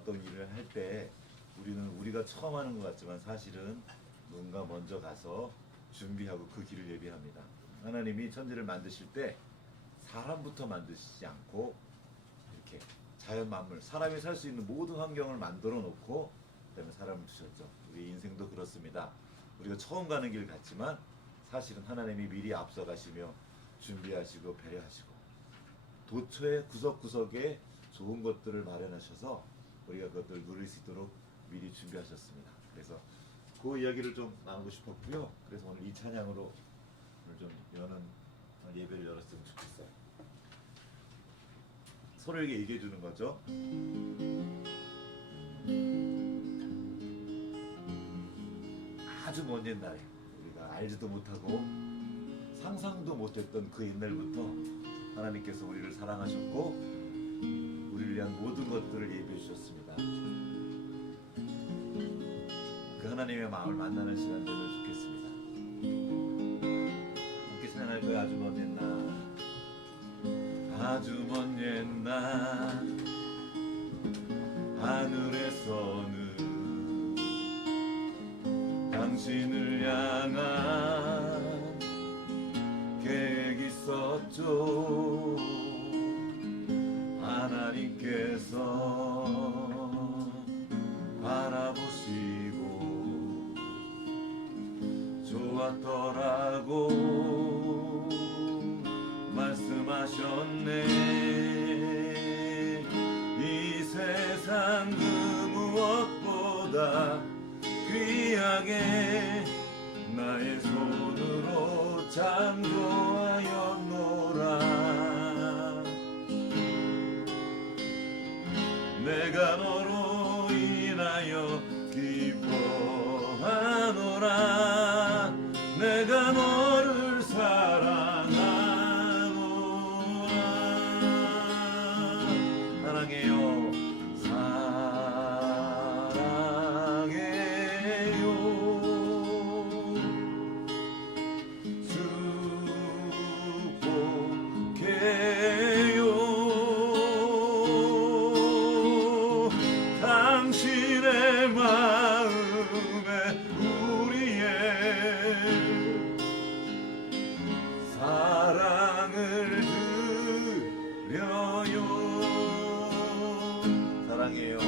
어떤 일을 할 때 우리가 처음 하는 것 같지만 사실은 누군가 먼저 가서 준비하고 그 길을 예비합니다. 하나님이 천지를 만드실 때 사람부터 만드시지 않고 이렇게 자연 만물, 사람이 살 수 있는 모든 환경을 만들어 놓고 그다음에 사람을 두셨죠. 우리 인생도 그렇습니다. 우리가 처음 가는 길 같지만 사실은 하나님이 미리 앞서 가시며 준비하시고 배려하시고 도처의 구석구석에 좋은 것들을 마련하셔서 우리가 그것들을 누릴 수 있도록 미리 준비하셨습니다. 그래서 그 이야기를 좀 나누고 싶었고요. 그래서 오늘 이 찬양으로 오늘 좀 예배를 열었으면 좋겠어요. 서로에게 얘기해 주는 거죠. 아주 먼 옛날에 우리가 알지도 못하고 상상도 못했던 그 옛날부터 하나님께서 우리를 사랑하셨고 우리를 위한 모든 것들을 예비해 주셨습니다. 그 하나님의 마음을 만나는 시간 되면 좋겠습니다. 함께 찬양할 거예요. 아주 먼 옛날, 아주 먼 옛날 하늘에서는 당신을 향한 계획이 있었죠. 하나님께서 바라보시고 좋았더라고 말씀하셨네. 이 세상 그 무엇보다 귀하게 나의 손으로 창조하였노라. 내가 너로 인하여 기뻐하노라. 내가 너를 사랑하노라. 사랑해요. 당신의 마음에 우리의 사랑을 드려요. 사랑해요.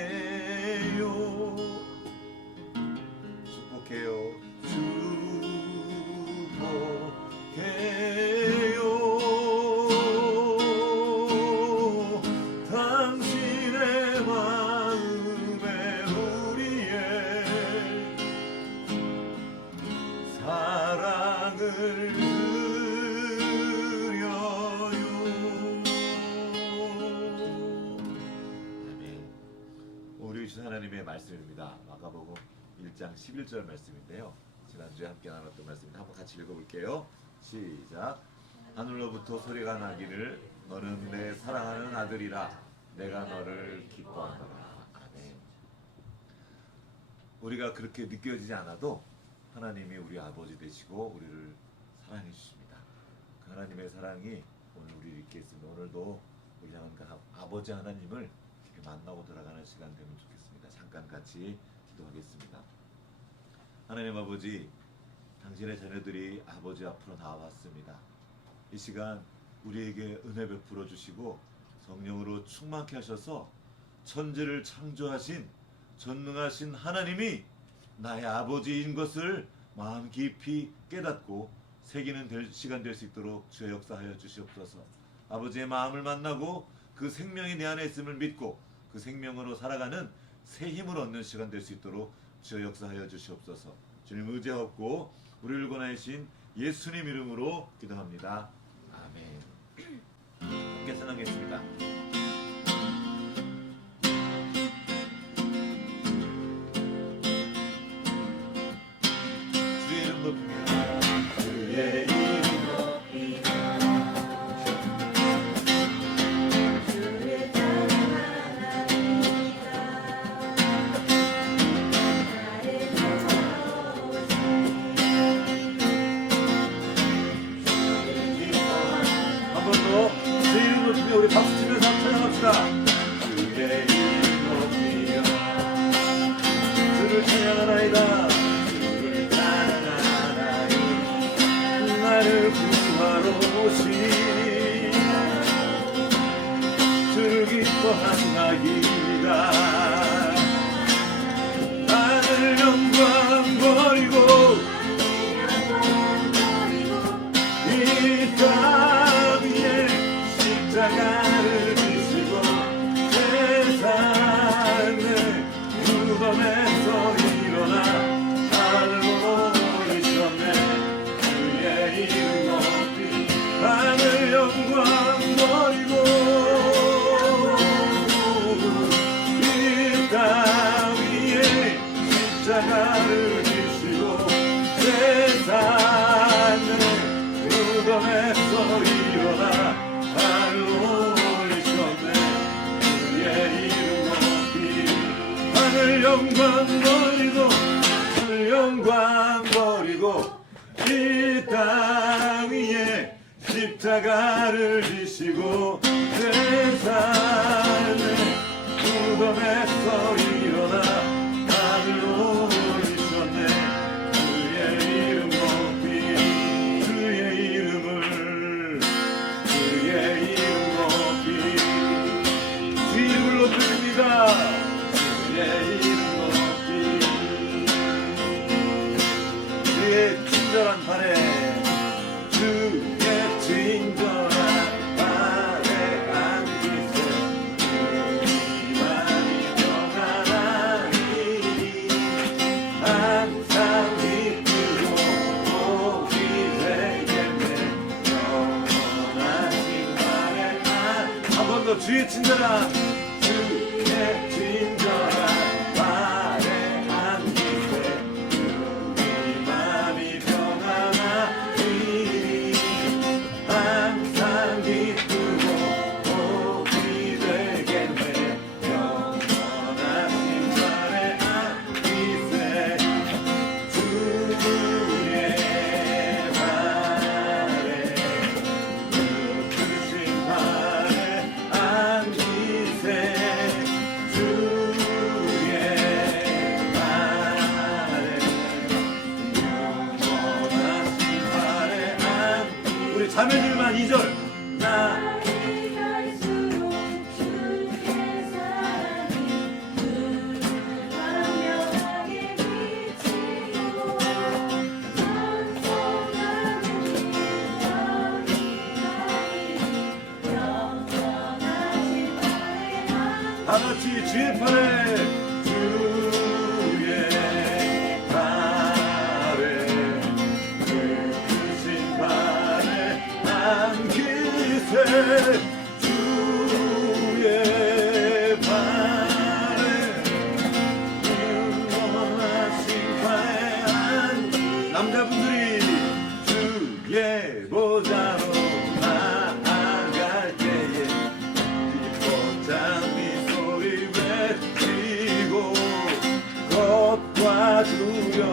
사랑해요. 축복해요. 축복해요. 당신의 마음에 우리의 사랑을 드려요. 아멘. 우리 주신 하나님의 말씀입니다. 마가복음 1장 11절 말씀인데요. 지난주에 함께 나눴던 말씀인데 한번 같이 읽어볼게요. 시작. 하늘로부터 소리가 나기를 너는 내 사랑하는 아들이라 내가 너를 기뻐하노라. 아멘. 우리가 그렇게 느껴지지 않아도 하나님이 우리 아버지 되시고 우리를 사랑해 주십니다. 그 하나님의 사랑이 오늘 우리를 있게 했습니다. 오늘도 우리 향한 그 아버지 하나님을 이렇게 만나고 돌아가는 시간 되면 좋겠습니다. 잠깐 같이 기도하겠습니다. 하나님 아버지, 당신의 자녀들이 아버지 앞으로 나와왔습니다. 이 시간 우리에게 은혜 베풀어 주시고 성령으로 충만케 하셔서 천지를 창조하신 전능하신 하나님이 나의 아버지인 것을 마음 깊이 깨닫고 새기는 시간 될 수 있도록 주의 역사하여 주시옵소서. 아버지의 마음을 만나고 그 생명이 내 안에 있음을 믿고 그 생명으로 살아가는 새 힘을 얻는 시간 될 수 있도록 주의 역사하여 주시옵소서. 주님 의지하옵고 우리를 권하신 예수님 이름으로 기도합니다. 아멘. 함께 찬양하겠습니다. 주의 이름 높이며 주의 이름 높이며 주의 찬양하나이다. 나의 한번 더 주의 이름 높이며 주여 우리 박수 치면서 찬양합시다. 주의 이름 높이며 주를 찬양하나이다. 주를 찬양하나이다. 나를 구하러 오신 주를 기뻐하나이다. 하늘 영광 버리고 이 땅 위에 십자가를 지시고 세상의 무덤에서 일어나 하늘로 오르셨네. 주의 이름 높이 하늘 영광 버리고 이 땅 위에 십자가를 지시고 세상의 무덤에서 일어나 하늘로 올리셨네. 주의 이름 높이 하늘 영광 버리고 하늘 영광 버리고 이 땅 위에 십자가를 지시고 세상의 무덤에서 일어나 하늘로 올리셨네. 주의 이름 높이 주의 이름을 주의 이름 높이 주의 이름을 높입니다. 주의 이름 높이 주의 친절한 발에 주의 친절한 발에 앉으세. 주님만이 평안하니 항상 기쁘고 복이 되겠네. 영원하신 발에 한 번 더 주의 친절한 주의 친절한 발에 앉으세. 주님 마음이 평안하니 항상 기쁘고 복이 되겠네. 영원하신 발에 앉으세. 주의 발에 크신 발에 앉으세. 주의 발에 영원하신 발에 앉 우리 자매들만 2절 나 갈수록 주의 사랑이 늘 광명하게 비치고 찬송하는 영원하신 발에 다 같이 주의 팔에 주의 팔에 크신 발에 안기세. 주의 발에 영원하신 발에 안 남자분들이 주의 보좌로 나아갈 때에 기뻐장미 소리 외치고 겁과 두려움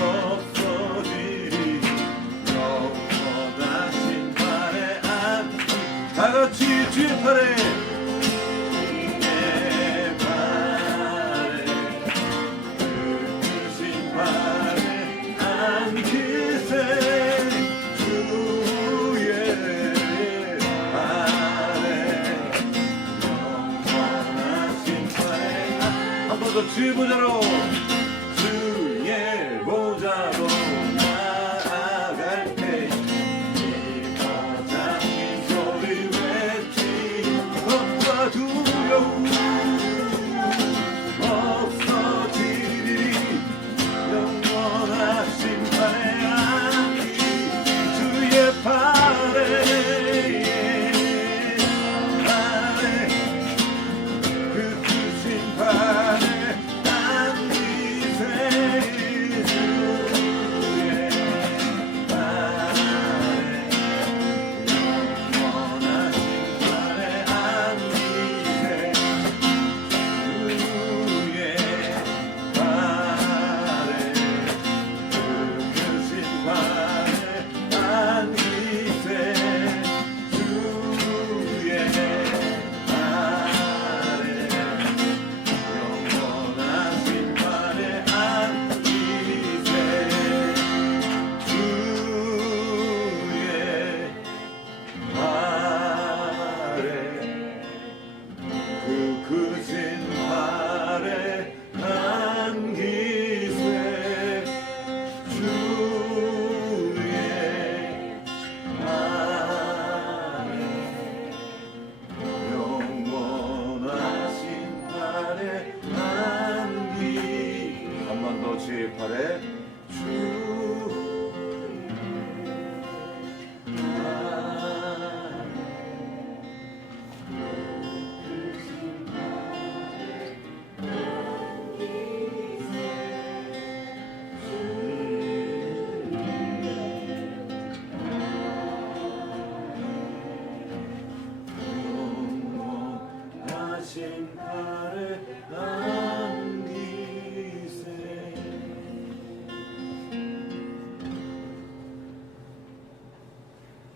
없어지리. 영원하신 발에 다같이 주의 팔에 주의 발에 크신 발에 안기세. 주의 발에 영원하신 발에 한 번 더 주의 보좌로 주의 보좌로 나아갈 때 기뻐장민 소리 외치 겁과 두려움 없어지리니. 영원하신 발에 안기 주의 발에 그 크신 발에 안기 거친 팔에 안기세.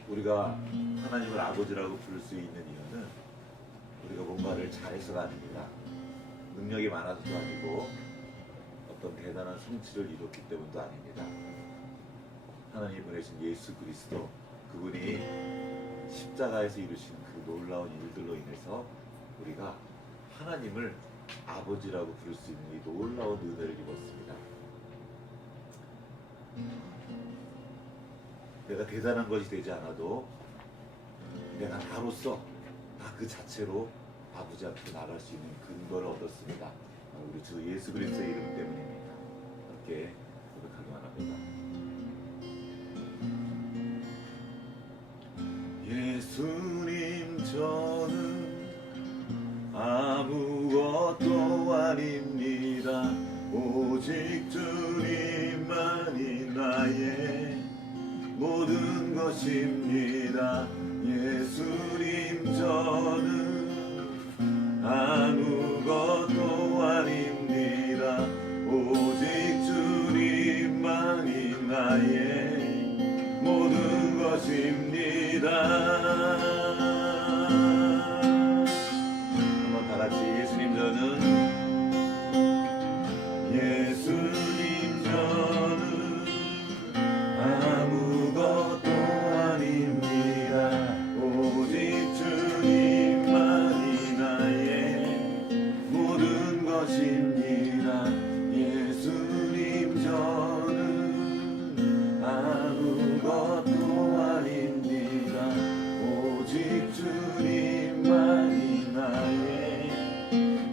우리가 하나님을 아버지라고 부를 수 있는 이유는 우리가 뭔가를 잘해서가 아닙니다. 능력이 많아서도 아니고 어떤 대단한 성취를 이뤘기 때문도 아닙니다. 하나님이 보내신 예수 그리스도, 그분이 십자가에서 이루신 그 놀라운 일들로 인해서 우리가 하나님을 아버지라고 부를 수 있는 이 놀라운 은혜를 입었습니다. 내가 대단한 것이 되지 않아도 내가 나로서 나 그 자체로 아버지 앞에 나갈 수 있는 근거를 얻었습니다. 우리 주 예수 그리스도의 이름 때문입니다. 함께 고백하기 원합니다. 예수님, 저는 아무것도 아닙니다. 오직 주님만이 나의 모든 것입니다. 예수님, 저는 아무것도 아닙니다. 오직 주님만이 나의 모든 것입니다. 한번 다 같이 예수님, 저는 예수님, 저는 아무것도 아닙니다. 오직 주님만이 나의 모든 것입니다. 예수님, 저는 아무것도 아닙니다. 오직 주님만이 나의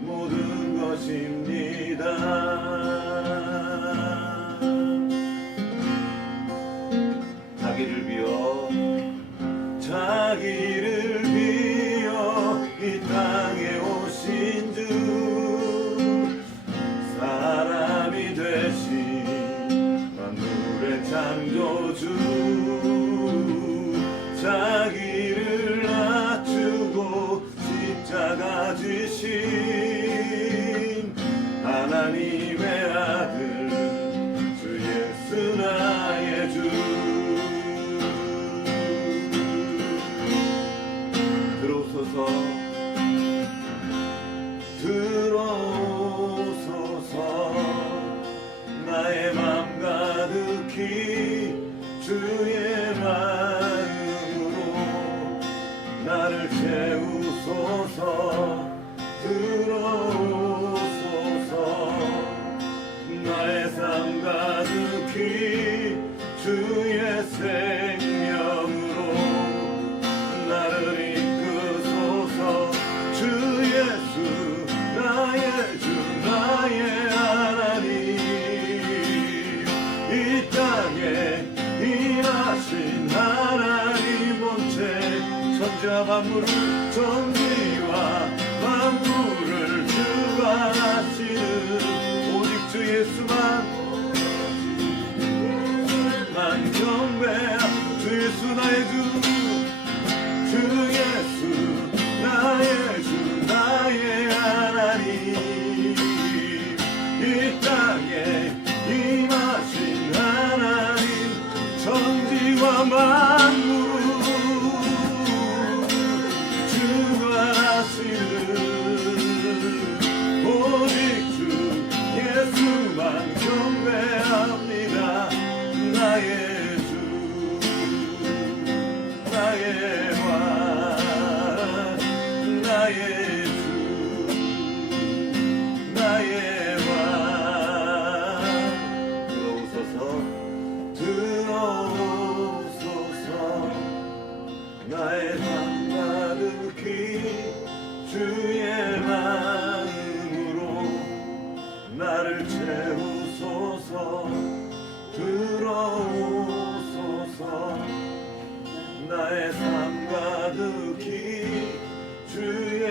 모든 것입니다. 자기를 비워 이 땅에 오신 주, 사람이 되신 만물의 창조주, 자기를 낮추고 십자가 지신 하나님의 아들 주 예수 나의 주. 들어오소서 나의 맘 가득히 주의 마음으로 나를 채우소서. 들어오소서 나의 삶 가득히 주의 생명으로 나를 이끄소서. 주 예수 나의 주 나의 하나님, 이 땅에 일하신 하나님 본체, 천지와 만물을 천지와 만물을 주관하시는 오직 주 예수만 경배하. 주 예수 나의 주, 주 예수 나의 주 나의 하나님, 이 땅에 임하신 하나님, 천지와 만물을 주관하시는 오직 주 예수만 경배합니다. 나의 주 나의 왕 나의 주 나의 왕. 들어오소서 나의 삶 가득히 주의 마음으로 나를 채우소서. 들어오소서 나의 삶 가득히 주의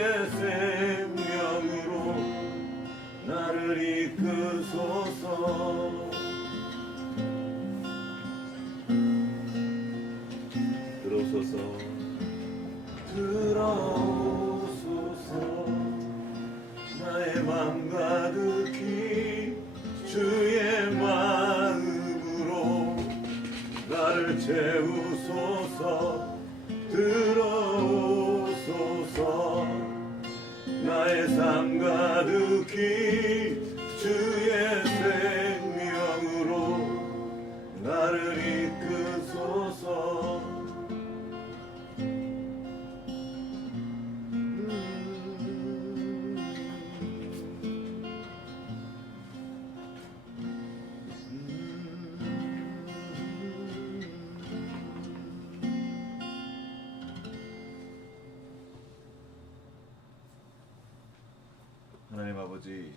하나님 아버지,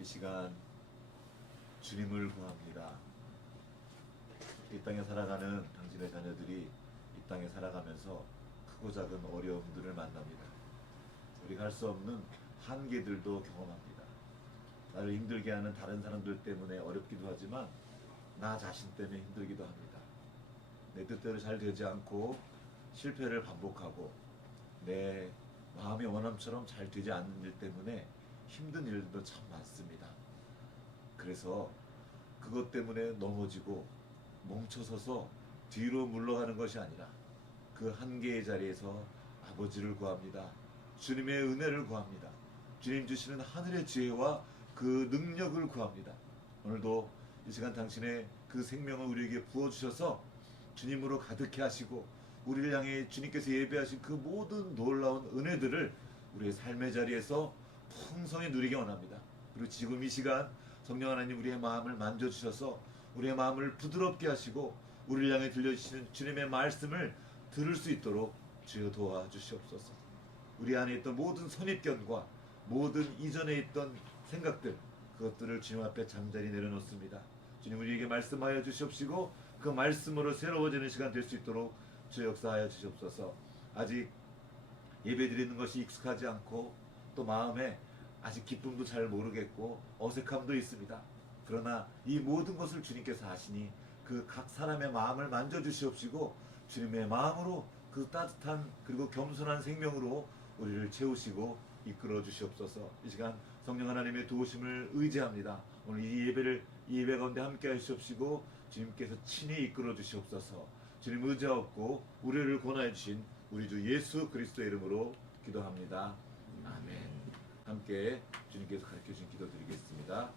이 시간 주님을 구합니다. 이 땅에 살아가는 당신의 자녀들이 이 땅에 살아가면서 크고 작은 어려움들을 만납니다. 우리가 할 수 없는 한계들도 경험합니다. 나를 힘들게 하는 다른 사람들 때문에 어렵기도 하지만 나 자신 때문에 힘들기도 합니다. 내 뜻대로 잘 되지 않고 실패를 반복하고 내 마음의 원함처럼 잘 되지 않는 일 때문에 힘든 일들도 참 많습니다. 그래서 그것 때문에 넘어지고 멈춰서서 뒤로 물러가는 것이 아니라 그 한계의 자리에서 아버지를 구합니다. 주님의 은혜를 구합니다. 주님 주시는 하늘의 지혜와 그 능력을 구합니다. 오늘도 이 시간 당신의 그 생명을 우리에게 부어주셔서 주님으로 가득해 하시고 우리를 향해 주님께서 예배하신 그 모든 놀라운 은혜들을 우리의 삶의 자리에서 풍성히 누리게 원합니다. 그리고 지금 이 시간 성령 하나님 우리의 마음을 만져주셔서 우리의 마음을 부드럽게 하시고 우리를 향해 들려주시는 주님의 말씀을 들을 수 있도록 주여 도와주시옵소서. 우리 안에 있던 모든 선입견과 모든 이전에 있던 생각들, 그것들을 주님 앞에 잠자리 내려놓습니다. 주님 우리에게 말씀하여 주시옵시고 그 말씀으로 새로워지는 시간 될 수 있도록 주 역사하여 주시옵소서. 아직 예배드리는 것이 익숙하지 않고 또 마음에 아직 기쁨도 잘 모르겠고 어색함도 있습니다. 그러나 이 모든 것을 주님께서 하시니 그 각 사람의 마음을 만져주시옵시고 주님의 마음으로 그 따뜻한 그리고 겸손한 생명으로 우리를 채우시고 이끌어 주시옵소서. 이 시간 성령 하나님의 도우심을 의지합니다. 오늘 이 예배 가운데 함께 하시옵시고 주님께서 친히 이끌어 주시옵소서. 주님 의지하옵고 우리를 권하여 주신 우리 주 예수 그리스도의 이름으로 기도합니다. 아멘. 함께 주님께서 가르쳐 주신 기도 드리겠습니다.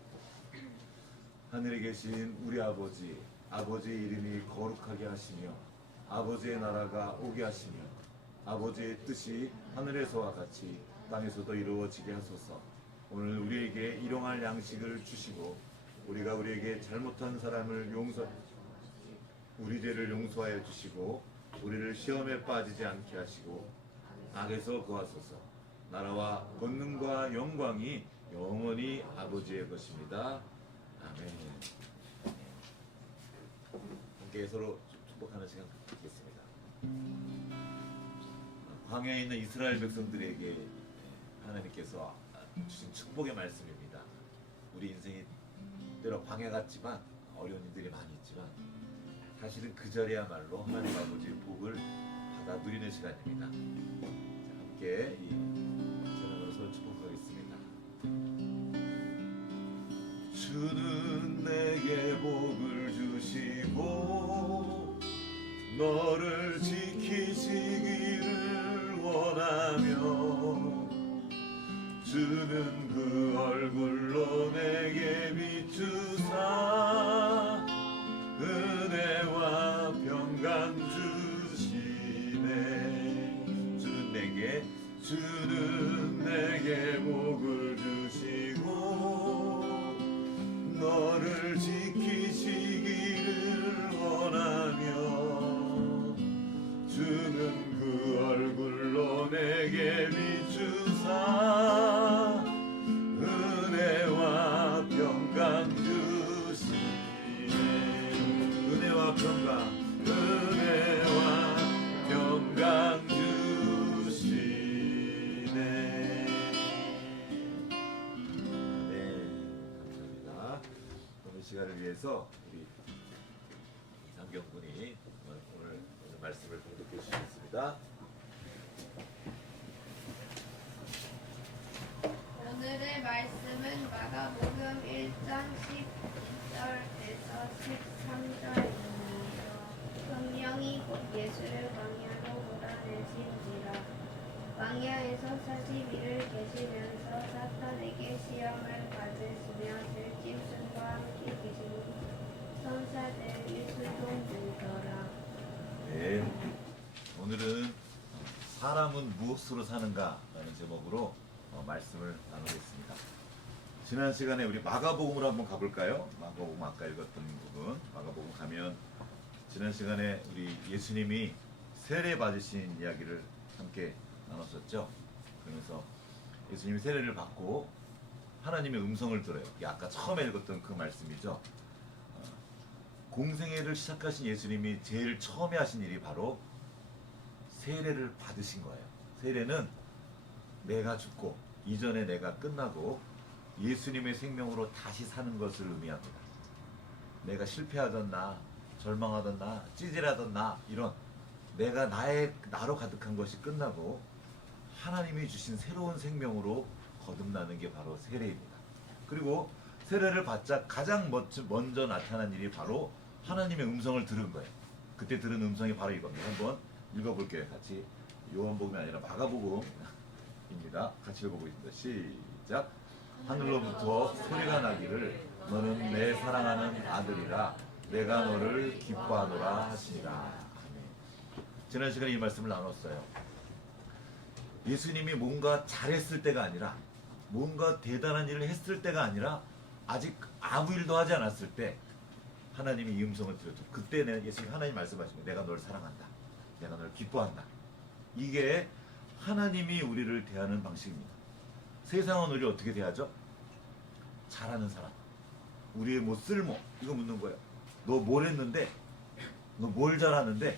하늘에 계신 우리 아버지, 아버지의 이름이 거룩하게 하시며 아버지의 나라가 오게 하시며 아버지의 뜻이 하늘에서와 같이 땅에서도 이루어지게 하소서. 오늘 우리에게 일용할 양식을 주시고 우리가 우리에게 잘못한 사람을 우리 죄를 용서하여 주시고 우리를 시험에 빠지지 않게 하시고 악에서 구하소서. 나라와 권능과 영광이 영원히 아버지의 것입니다. 아멘. 함께 서로 축복하는 시간 갖겠습니다. 광야에 있는 이스라엘 백성들에게 하나님께서 주신 축복의 말씀입니다. 우리 인생이 때로 광야 같지만 어려운 일들이 많이 있지만 사실은 그 자리야말로 하나님 아버지의 복을 받아 누리는 시간입니다. 자, 함께 이 찬양으로 서로 축복하겠습니다. 주는 내게 복을 주시고 너를 지키시기를 원하며 주는 그 얼굴로 내게 비추사 은혜와 평강 주시네. 주는 내게 복을 주시고 너를 지키시기를 원하며 주는 그 얼굴로 내게 비추사 은혜와 평강 주시네. 은혜와 평강 주시네. 네, 감사합니다. 오늘 시간을 위해서 우리 이상경 군이 오늘 말씀을 공독해 주시겠습니다. 오늘의 말씀은 마가복음 1장 12절에서 13절입니다. 성령이 곧 예수를 광야로 몰아내신지라. 광야에서 40일을 계시면서 사탄에게 시험을 받으시며 들짐승과 함께 계신 천사들이 수종들더라. 네, 오늘은 사람은 무엇으로 사는가라는 제목으로 말씀을 나누겠습니다. 지난 시간에 우리 마가복음으로 한번 가볼까요? 마가복음 아까 읽었던 부분 마가복음 가면 지난 시간에 우리 예수님이 세례 받으신 이야기를 함께 나눴었죠. 그러면서 예수님이 세례를 받고 하나님의 음성을 들어요. 이게 아까 처음에 읽었던 그 말씀이죠. 공생애를 시작하신 예수님이 제일 처음에 하신 일이 바로 세례를 받으신 거예요. 세례는 내가 죽고 이전에 내가 끝나고 예수님의 생명으로 다시 사는 것을 의미합니다. 내가 실패하던 나, 절망하던 나, 찌질하던 나, 이런 내가 나로 가득한 것이 끝나고 하나님이 주신 새로운 생명으로 거듭나는 게 바로 세례입니다. 그리고 세례를 받자 가장 먼저 나타난 일이 바로 하나님의 음성을 들은 거예요. 그때 들은 음성이 바로 이겁니다. 한번 읽어볼게요. 같이. 요한복음이 아니라 마가복음입니다. 같이 읽어보겠습니다. 시작. 하늘로부터 소리가 나기를 너는 내 사랑하는 아들이라 내가 너를 기뻐하노라 하시니라. 아멘. 지난 시간에 이 말씀을 나눴어요. 예수님이 뭔가 잘했을 때가 아니라 뭔가 대단한 일을 했을 때가 아니라 아직 아무 일도 하지 않았을 때 하나님이 이 음성을 들었죠. 그때 예수님 하나님 말씀하십니다. 내가 널 사랑한다. 내가 널 기뻐한다. 이게 하나님이 우리를 대하는 방식입니다. 세상은 우리를 어떻게 대하죠? 잘하는 사람, 우리의 뭐 쓸모, 이거 묻는 거예요. 너 뭘 했는데, 너 뭘 잘하는데,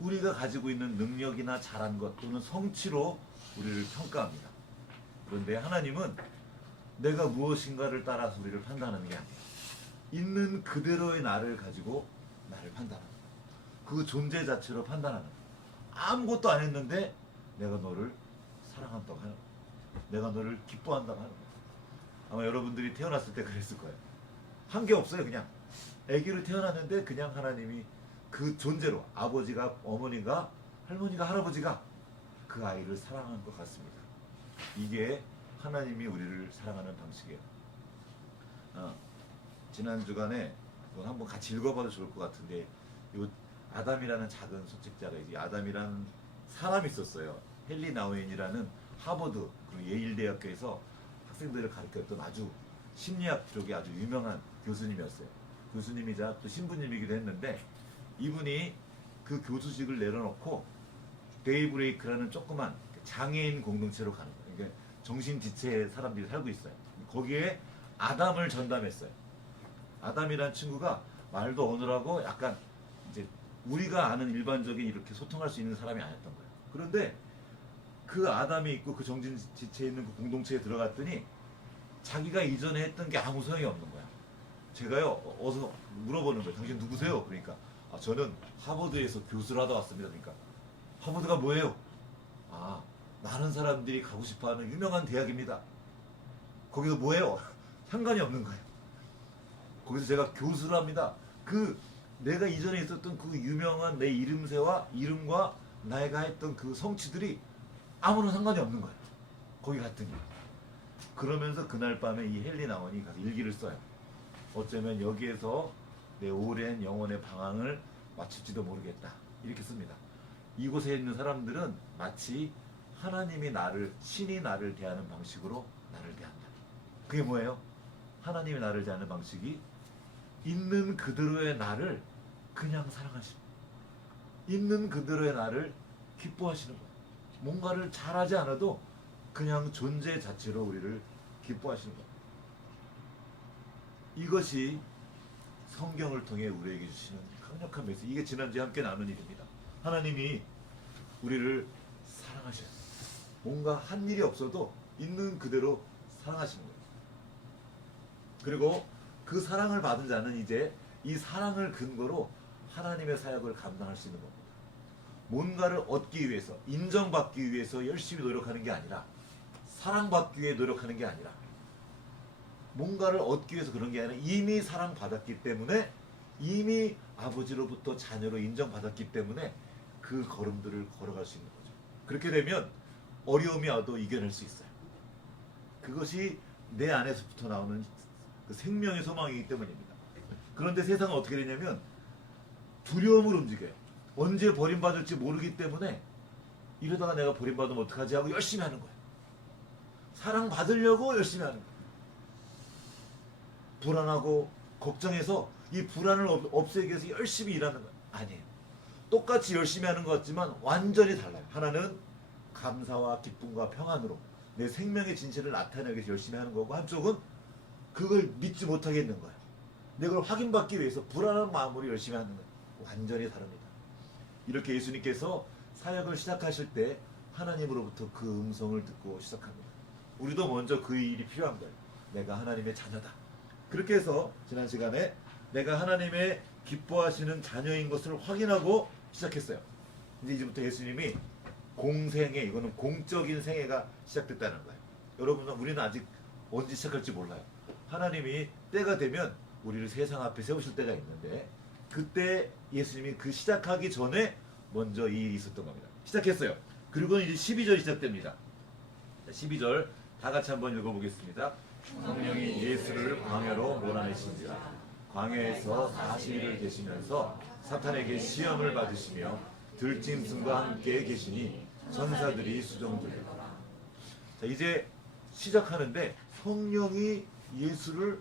우리가 가지고 있는 능력이나 잘한 것 또는 성취로 우리를 평가합니다. 그런데 하나님은 내가 무엇인가를 따라서 우리를 판단하는 게 아니에요. 있는 그대로의 나를 가지고 나를 판단하는 거예요. 그 존재 자체로 판단하는 거예요. 아무것도 안 했는데 내가 너를 사랑한다고 하는 거예요. 내가 너를 기뻐한다고 하는 거예요. 아마 여러분들이 태어났을 때 그랬을 거예요. 한 게 없어요. 그냥 아기로 태어났는데 그냥 하나님이 그 존재로 아버지가, 어머니가, 할머니가, 할아버지가 그 아이를 사랑하는 것 같습니다. 이게 하나님이 우리를 사랑하는 방식이에요. 지난 주간에 한번 같이 읽어봐도 좋을 것 같은데, 이 아담이라는 작은 소책자가 이제 아담이라는 사람이 있었어요. 헨리 나우엔이라는 하버드 그리고 예일 대학교에서 학생들을 가르쳤던 아주 심리학 쪽에 아주 유명한 교수님이었어요. 교수님이자 또 신부님이기도 했는데, 이분이 그 교수직을 내려놓고 데이브레이크라는 조그만 장애인 공동체로 가는 거예요. 이게 정신지체 사람들이 살고 있어요. 거기에 아담을 전담했어요. 아담이란 친구가 말도 어눌하고 약간 이제 우리가 아는 일반적인 이렇게 소통할 수 있는 사람이 아니었던 거예요. 그런데 그 아담이 있고 그 정신지체에 있는 그 공동체에 들어갔더니 자기가 이전에 했던 게 아무 소용이 없는 거야. 제가요, 어서 물어보는 거예요. 당신 누구세요? 그러니까 저는 하버드에서 교수를 하다 왔습니다. 그러니까 하버드가 뭐예요? 많은 사람들이 가고 싶어하는 유명한 대학입니다. 거기서 뭐예요? 상관이 없는 거예요. 거기서 제가 교수를 합니다. 내가 이전에 있었던 그 유명한 내 이름과 내가 했던 그 성취들이 아무런 상관이 없는 거예요. 거기 갔더니. 그러면서 그날 밤에 이 헨리 나원이 가서 일기를 써요. 어쩌면 여기에서 내 오랜 영혼의 방황을 마칠지도 모르겠다. 이렇게 씁니다. 이곳에 있는 사람들은 마치 하나님이 신이 나를 대하는 방식으로 나를 대한다. 그게 뭐예요? 하나님이 나를 대하는 방식이 있는 그대로의 나를 그냥 사랑하시는 거예요. 있는 그대로의 나를 기뻐하시는 거예요. 뭔가를 잘하지 않아도 그냥 존재 자체로 우리를 기뻐하시는 거예요. 이것이 성경을 통해 우리에게 주시는 강력한 메시지. 이게 지난주에 함께 나눈 일입니다. 하나님이 우리를 사랑하셔요. 뭔가 한 일이 없어도 있는 그대로 사랑하시는 거예요. 그리고 그 사랑을 받은 자는 이제 이 사랑을 근거로 하나님의 사역을 감당할 수 있는 겁니다. 뭔가를 얻기 위해서, 인정받기 위해서 열심히 노력하는 게 아니라, 사랑받기 위해 노력하는 게 아니라, 뭔가를 얻기 위해서 그런 게 아니라 이미 사랑받았기 때문에, 이미 아버지로부터 자녀로 인정받았기 때문에 그 걸음들을 걸어갈 수 있는 거죠. 그렇게 되면 어려움이 와도 이겨낼 수 있어요. 그것이 내 안에서부터 나오는 그 생명의 소망이기 때문입니다. 그런데 세상은 어떻게 되냐면 두려움으로 움직여요. 언제 버림받을지 모르기 때문에 이러다가 내가 버림받으면 어떡하지 하고 열심히 하는 거예요. 사랑받으려고 열심히 하는 거예요. 불안하고 걱정해서 이 불안을 없애기 위해서 열심히 일하는 거예요. 아니에요. 똑같이 열심히 하는 것 같지만 완전히 달라요. 하나는 감사와 기쁨과 평안으로 내 생명의 진실을 나타내기 위해서 열심히 하는 거고, 한쪽은 그걸 믿지 못하게 있는 거예요. 내가 그걸 확인받기 위해서 불안한 마음으로 열심히 하는 거예요. 완전히 다릅니다. 이렇게 예수님께서 사역을 시작하실 때 하나님으로부터 그 음성을 듣고 시작합니다. 우리도 먼저 그 일이 필요한 거예요. 내가 하나님의 자녀다. 그렇게 해서 지난 시간에 내가 하나님의 기뻐하시는 자녀인 것을 확인하고 시작했어요. 근데 이제부터 예수님이 공생애, 이거는 공적인 생애가 시작됐다는 거예요. 여러분, 우리는 아직 언제 시작할지 몰라요. 하나님이 때가 되면 우리를 세상 앞에 세우실 때가 있는데, 그때 예수님이 그 시작하기 전에 먼저 이 일이 있었던 겁니다. 시작했어요. 그리고 이제 12절이 시작됩니다. 12절 다 같이 한번 읽어보겠습니다. 성령이 예수를 광야로 몰아내신지라. 광야에서 40일을 계시면서 사탄에게 시험을 받으시며 들짐승과 함께 계시니 천사들이 수종들더라. 자, 이제 시작하는데 성령이 예수를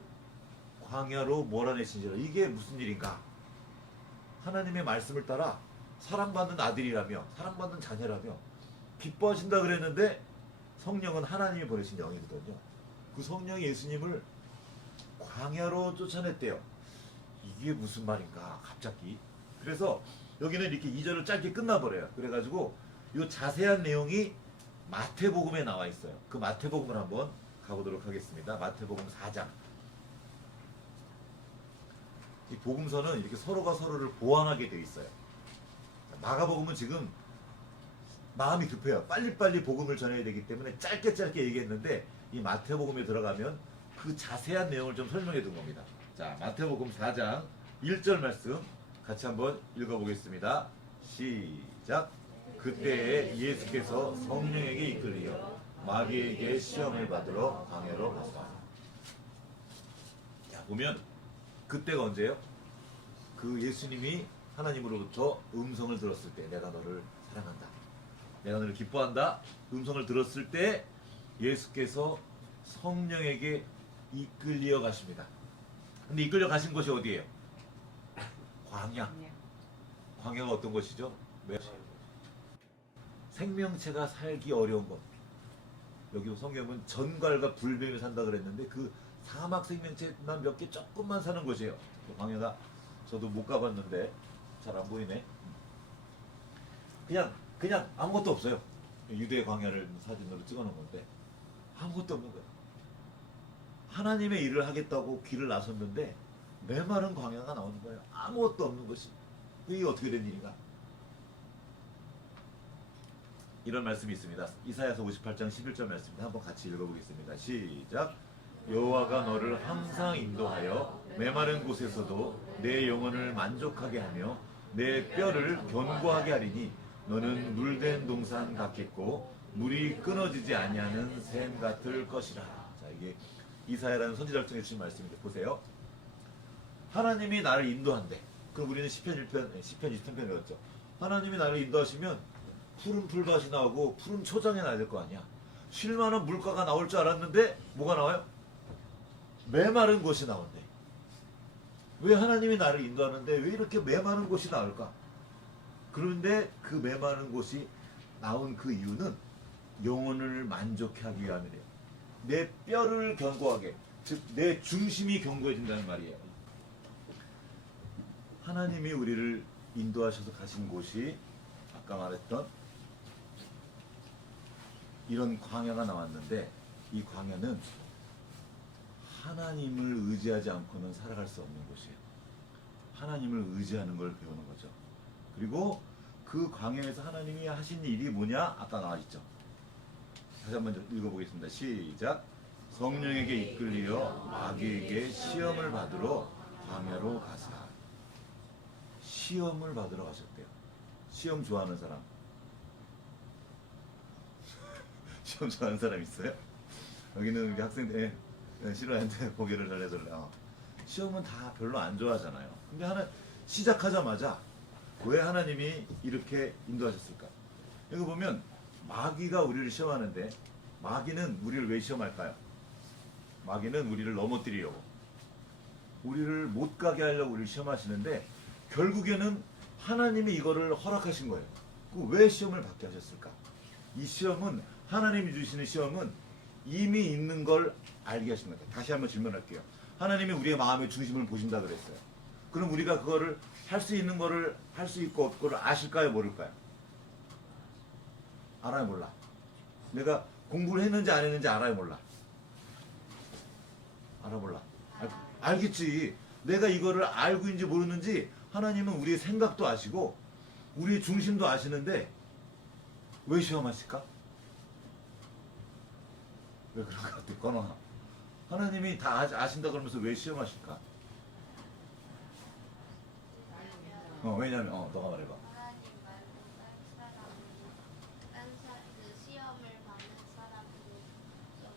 광야로 몰아내신지라. 이게 무슨 일인가? 하나님의 말씀을 따라 사랑받는 아들이라며 사랑받는 자녀라며 기뻐하신다 그랬는데, 성령은 하나님이 보내신 영이거든요. 그 성령이 예수님을 광야로 쫓아냈대요. 이게 무슨 말인가 갑자기. 그래서 여기는 이렇게 2절을 짧게 끝나버려요. 그래가지고 이 자세한 내용이 마태복음에 나와 있어요. 그 마태복음을 한번 가보도록 하겠습니다. 마태복음 4장. 이 복음서는 이렇게 서로가 서로를 보완하게 되어 있어요. 마가복음은 지금 마음이 급해요. 빨리빨리 복음을 전해야 되기 때문에 짧게 얘기했는데, 이 마태복음에 들어가면 그 자세한 내용을 좀 설명해 둔 겁니다. 자, 마태복음 4장 1절 말씀 같이 한번 읽어보겠습니다. 시작. 그때에 예수께서 성령에게 이끌리어 마귀에게 시험을 받으러 광야로 가사. 자, 보면 그때가 언제예요? 그 예수님이 하나님으로부터 음성을 들었을 때, 내가 너를 사랑한다, 내가 너를 기뻐한다, 음성을 들었을 때 예수께서 성령에게 이끌려 가십니다. 근데 이끌려 가신 곳이 어디예요? 광야. 광야가 어떤 곳이죠? 왜? 생명체가 살기 어려운 것. 여기 성경은 전갈과 불뱀이 산다 그랬는데, 그 사막 생명체만 몇 개 조금만 사는 곳이에요. 광야가 저도 못 가봤는데 잘 안 보이네. 그냥 아무것도 없어요. 유대 광야를 사진으로 찍어놓은 건데 아무것도 없는 거예요. 하나님의 일을 하겠다고 길을 나섰는데 메마른 광야가 나오는 거예요. 아무것도 없는 것이. 이게 어떻게 된 일인가? 이런 말씀이 있습니다. 이사야서 58장 11절 말씀입니다. 한번 같이 읽어보겠습니다. 시작. 여호와가 너를 항상 인도하여 메마른 곳에서도 내 영혼을 만족하게 하며 내 뼈를 견고하게 하리니 너는 물된 동산 같겠고 물이 끊어지지 아니하는 샘 같을 것이라. 자, 이게 이사야라는 선지자를 통해 주신 말씀인데, 보세요. 하나님이 나를 인도한대. 그럼 우리는 시편 1편, 시편 23편 읽었죠. 하나님이 나를 인도하시면 푸른 풀밭이 나오고 푸른 초장이 나야 될 거 아니야. 쉴만한 물가가 나올 줄 알았는데 뭐가 나와요? 메마른 곳이 나온대. 왜 하나님이 나를 인도하는데 왜 이렇게 메마른 곳이 나올까? 그런데 그 메마른 곳이 나온 그 이유는 영혼을 만족해 하기 위함이래요. 내 뼈를 견고하게, 즉 내 중심이 견고해진다는 말이에요. 하나님이 우리를 인도하셔서 가신 곳이 아까 말했던 이런 광야가 나왔는데, 이 광야는 하나님을 의지하지 않고는 살아갈 수 없는 곳이에요. 하나님을 의지하는 걸 배우는 거죠. 그리고 그 광야에서 하나님이 하신 일이 뭐냐? 아까 나와 있죠. 다시 한번 읽어보겠습니다. 시작. 성령에게 이끌리어 마귀에게 시험을 받으러 광야로 가사. 시험을 받으러 가셨대요. 시험 좋아하는 사람? 시험 좋아하는 사람 있어요? 여기는 우리 학생들 싫어하는데 고개를 달래달라. 시험은 다 별로 안 좋아하잖아요. 근데 시작하자마자 왜 하나님이 이렇게 인도하셨을까? 여기 보면 마귀가 우리를 시험하는데, 마귀는 우리를 왜 시험할까요? 마귀는 우리를 넘어뜨리려고, 우리를 못 가게 하려고 우리를 시험하시는데, 결국에는 하나님이 이거를 허락하신 거예요. 왜 시험을 받게 하셨을까? 이 시험은, 하나님이 주시는 시험은 이미 있는 걸 알게 하신 거예요. 다시 한번 질문할게요. 하나님이 우리의 마음의 중심을 보신다 그랬어요. 그럼 우리가 그거를 할 수 있는 거를 할 수 있고 없고를 아실까요, 모를까요? 알아요, 몰라? 내가 공부를 했는지 안 했는지 알아요, 몰라? 알아, 몰라? 알겠지. 내가 이거를 알고 있는지 모르는지 하나님은 우리의 생각도 아시고 우리의 중심도 아시는데 왜 시험하실까? 왜 그런 것 같아, 건원아? 하나님이 다 아신다 그러면서 왜 시험하실까? 왜냐면 너가 말해봐. 하나님 말고 딴 사람이 그 시험을 받는 사람도 좀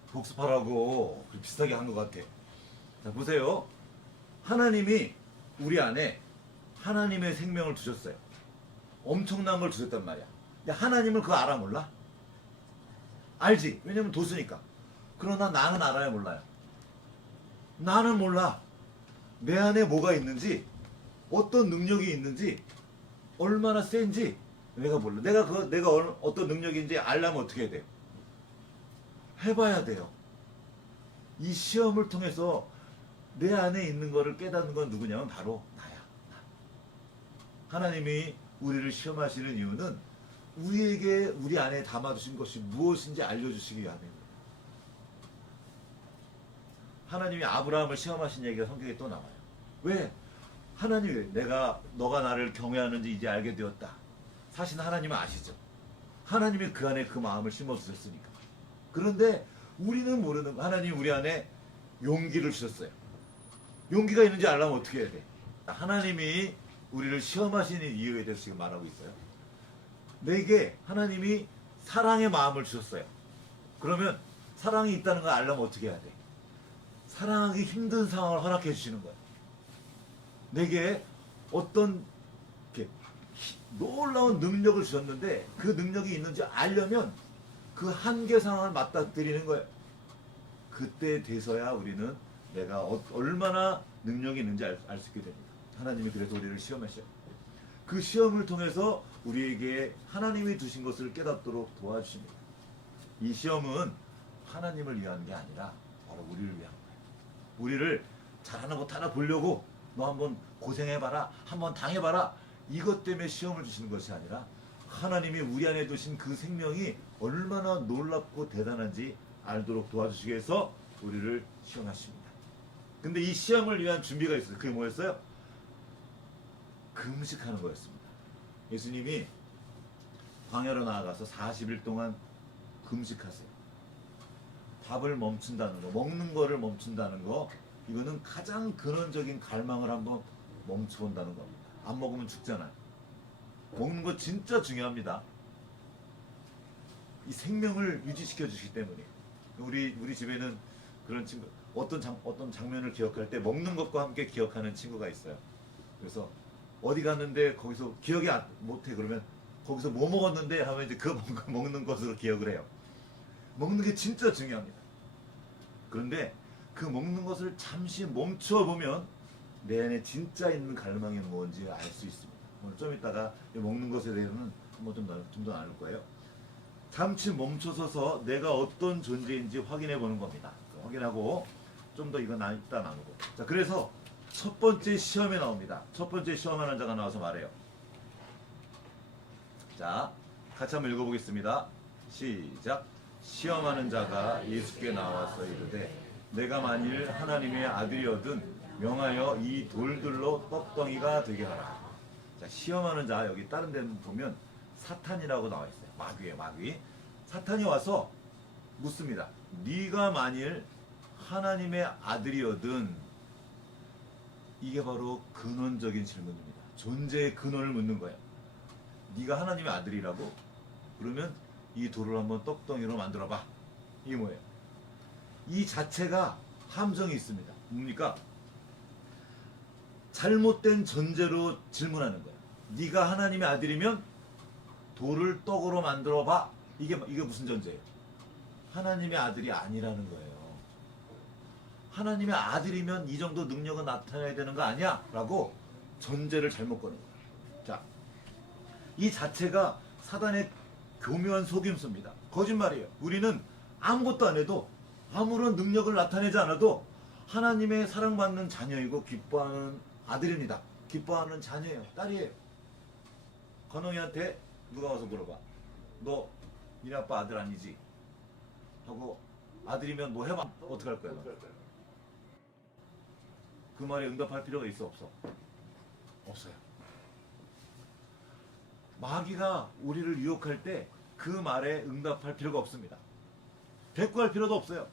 자식 복습하라고 비슷하게 한 것 같아. 자, 보세요. 하나님이 우리 안에 하나님의 생명을 두셨어요. 엄청난 걸 주셨단 말이야. 근데 하나님을 그거 알아, 몰라? 알지? 왜냐면 도수니까. 그러나 나는 알아요, 몰라요? 나는 몰라. 내 안에 뭐가 있는지, 어떤 능력이 있는지, 얼마나 센지 내가 몰라. 내가 어떤 능력인지 알려면 어떻게 해야 돼요? 해봐야 돼요. 이 시험을 통해서 내 안에 있는 거를 깨닫는 건 누구냐면 바로 나야. 나. 하나님이 우리를 시험하시는 이유는 우리 안에 담아두신 것이 무엇인지 알려주시기 위함입니다. 하나님이 아브라함을 시험하신 얘기가 성경에 또 나와요. 왜? 하나님이 너가 나를 경외하는지 이제 알게 되었다. 사실 하나님은 아시죠. 하나님이 그 안에 그 마음을 심어주셨으니까. 그런데 우리는 모르는 거. 하나님이 우리 안에 용기를 주셨어요. 용기가 있는지 알려면 어떻게 해야 돼? 하나님이 우리를 시험하시는 이유에 대해서 지금 말하고 있어요. 내게 하나님이 사랑의 마음을 주셨어요. 그러면 사랑이 있다는 걸 알려면 어떻게 해야 돼? 사랑하기 힘든 상황을 허락해 주시는 거예요. 내게 어떤 이렇게 놀라운 능력을 주셨는데 그 능력이 있는지 알려면 그 한계 상황을 맞닥뜨리는 거예요. 그때 돼서야 우리는 내가 얼마나 능력이 있는지 알 수 있게 됩니다. 하나님이 그래서 우리를 시험하셔요. 그 시험을 통해서 우리에게 하나님이 두신 것을 깨닫도록 도와주십니다. 이 시험은 하나님을 위한 게 아니라 바로 우리를 위한 거예요. 우리를 잘하나 못하나 보려고 너 한번 고생해봐라, 한번 당해봐라, 이것 때문에 시험을 주시는 것이 아니라 하나님이 우리 안에 두신 그 생명이 얼마나 놀랍고 대단한지 알도록 도와주시기 위해서 우리를 시험하십니다. 근데 이 시험을 위한 준비가 있어요. 그게 뭐였어요? 금식하는 거였습니다. 예수님이 광야로 나아가서 40일 동안 금식하세요. 밥을 멈춘다는 거, 먹는 거를 멈춘다는 거, 이거는 가장 근원적인 갈망을 한번 멈춰본다는 겁니다. 안 먹으면 죽잖아요. 먹는 거 진짜 중요합니다. 이 생명을 유지시켜 주시기 때문에. 우리 집에는 그런 친구, 어떤 장면을 기억할 때 먹는 것과 함께 기억하는 친구가 있어요. 그래서 어디 갔는데 거기서 기억이 못해. 그러면 거기서 뭐 먹었는데 하면 이제 그 먹는 것으로 기억을 해요. 먹는 게 진짜 중요합니다. 그런데 그 먹는 것을 잠시 멈춰보면 내 안에 진짜 있는 갈망이 뭔지 알 수 있습니다. 오늘 좀 이따가 먹는 것에 대해서는 한번 좀 더 나눌 거예요. 잠시 멈춰서서 내가 어떤 존재인지 확인해 보는 겁니다. 확인하고 좀 더 이건 이따 나누고. 자, 그래서 첫 번째 시험에 나옵니다. 첫 번째 시험하는 자가 나와서 말해요. 자, 같이 한번 읽어보겠습니다. 시작. 시험하는 자가 예수께 나와서 이르되 내가 만일 하나님의 아들이거든 명하여 이 돌들로 떡덩이가 되게 하라. 자, 시험하는 자, 여기 다른 데 보면 사탄이라고 나와 있어요. 마귀예요, 마귀. 사탄이 와서 묻습니다. 네가 만일 하나님의 아들이거든. 이게 바로 근원적인 질문입니다. 존재의 근원을 묻는 거예요. 네가 하나님의 아들이라고? 그러면 이 돌을 한번 떡덩이로 만들어봐. 이게 뭐예요? 이 자체가 함정이 있습니다. 뭡니까? 잘못된 전제로 질문하는 거예요. 네가 하나님의 아들이면 돌을 떡으로 만들어봐. 이게 무슨 전제예요? 하나님의 아들이 아니라는 거예요. 하나님의 아들이면 이 정도 능력은 나타나야 되는 거 아니야? 라고 전제를 잘못 거는 거예요. 자, 이 자체가 사단의 교묘한 속임수입니다. 거짓말이에요. 우리는 아무것도 안 해도 아무런 능력을 나타내지 않아도 하나님의 사랑받는 자녀이고 기뻐하는 아들입니다. 기뻐하는 자녀예요. 딸이에요. 건웅이한테 누가 와서 물어봐. 너 니네 아빠 아들 아니지? 하고 아들이면 뭐 해봐. 어떻게 할 거야? 너? 그 말에 응답할 필요가 있어 없어? 없어요. 마귀가 우리를 유혹할 때 그 말에 응답할 필요가 없습니다. 대꾸할 필요도 없어요.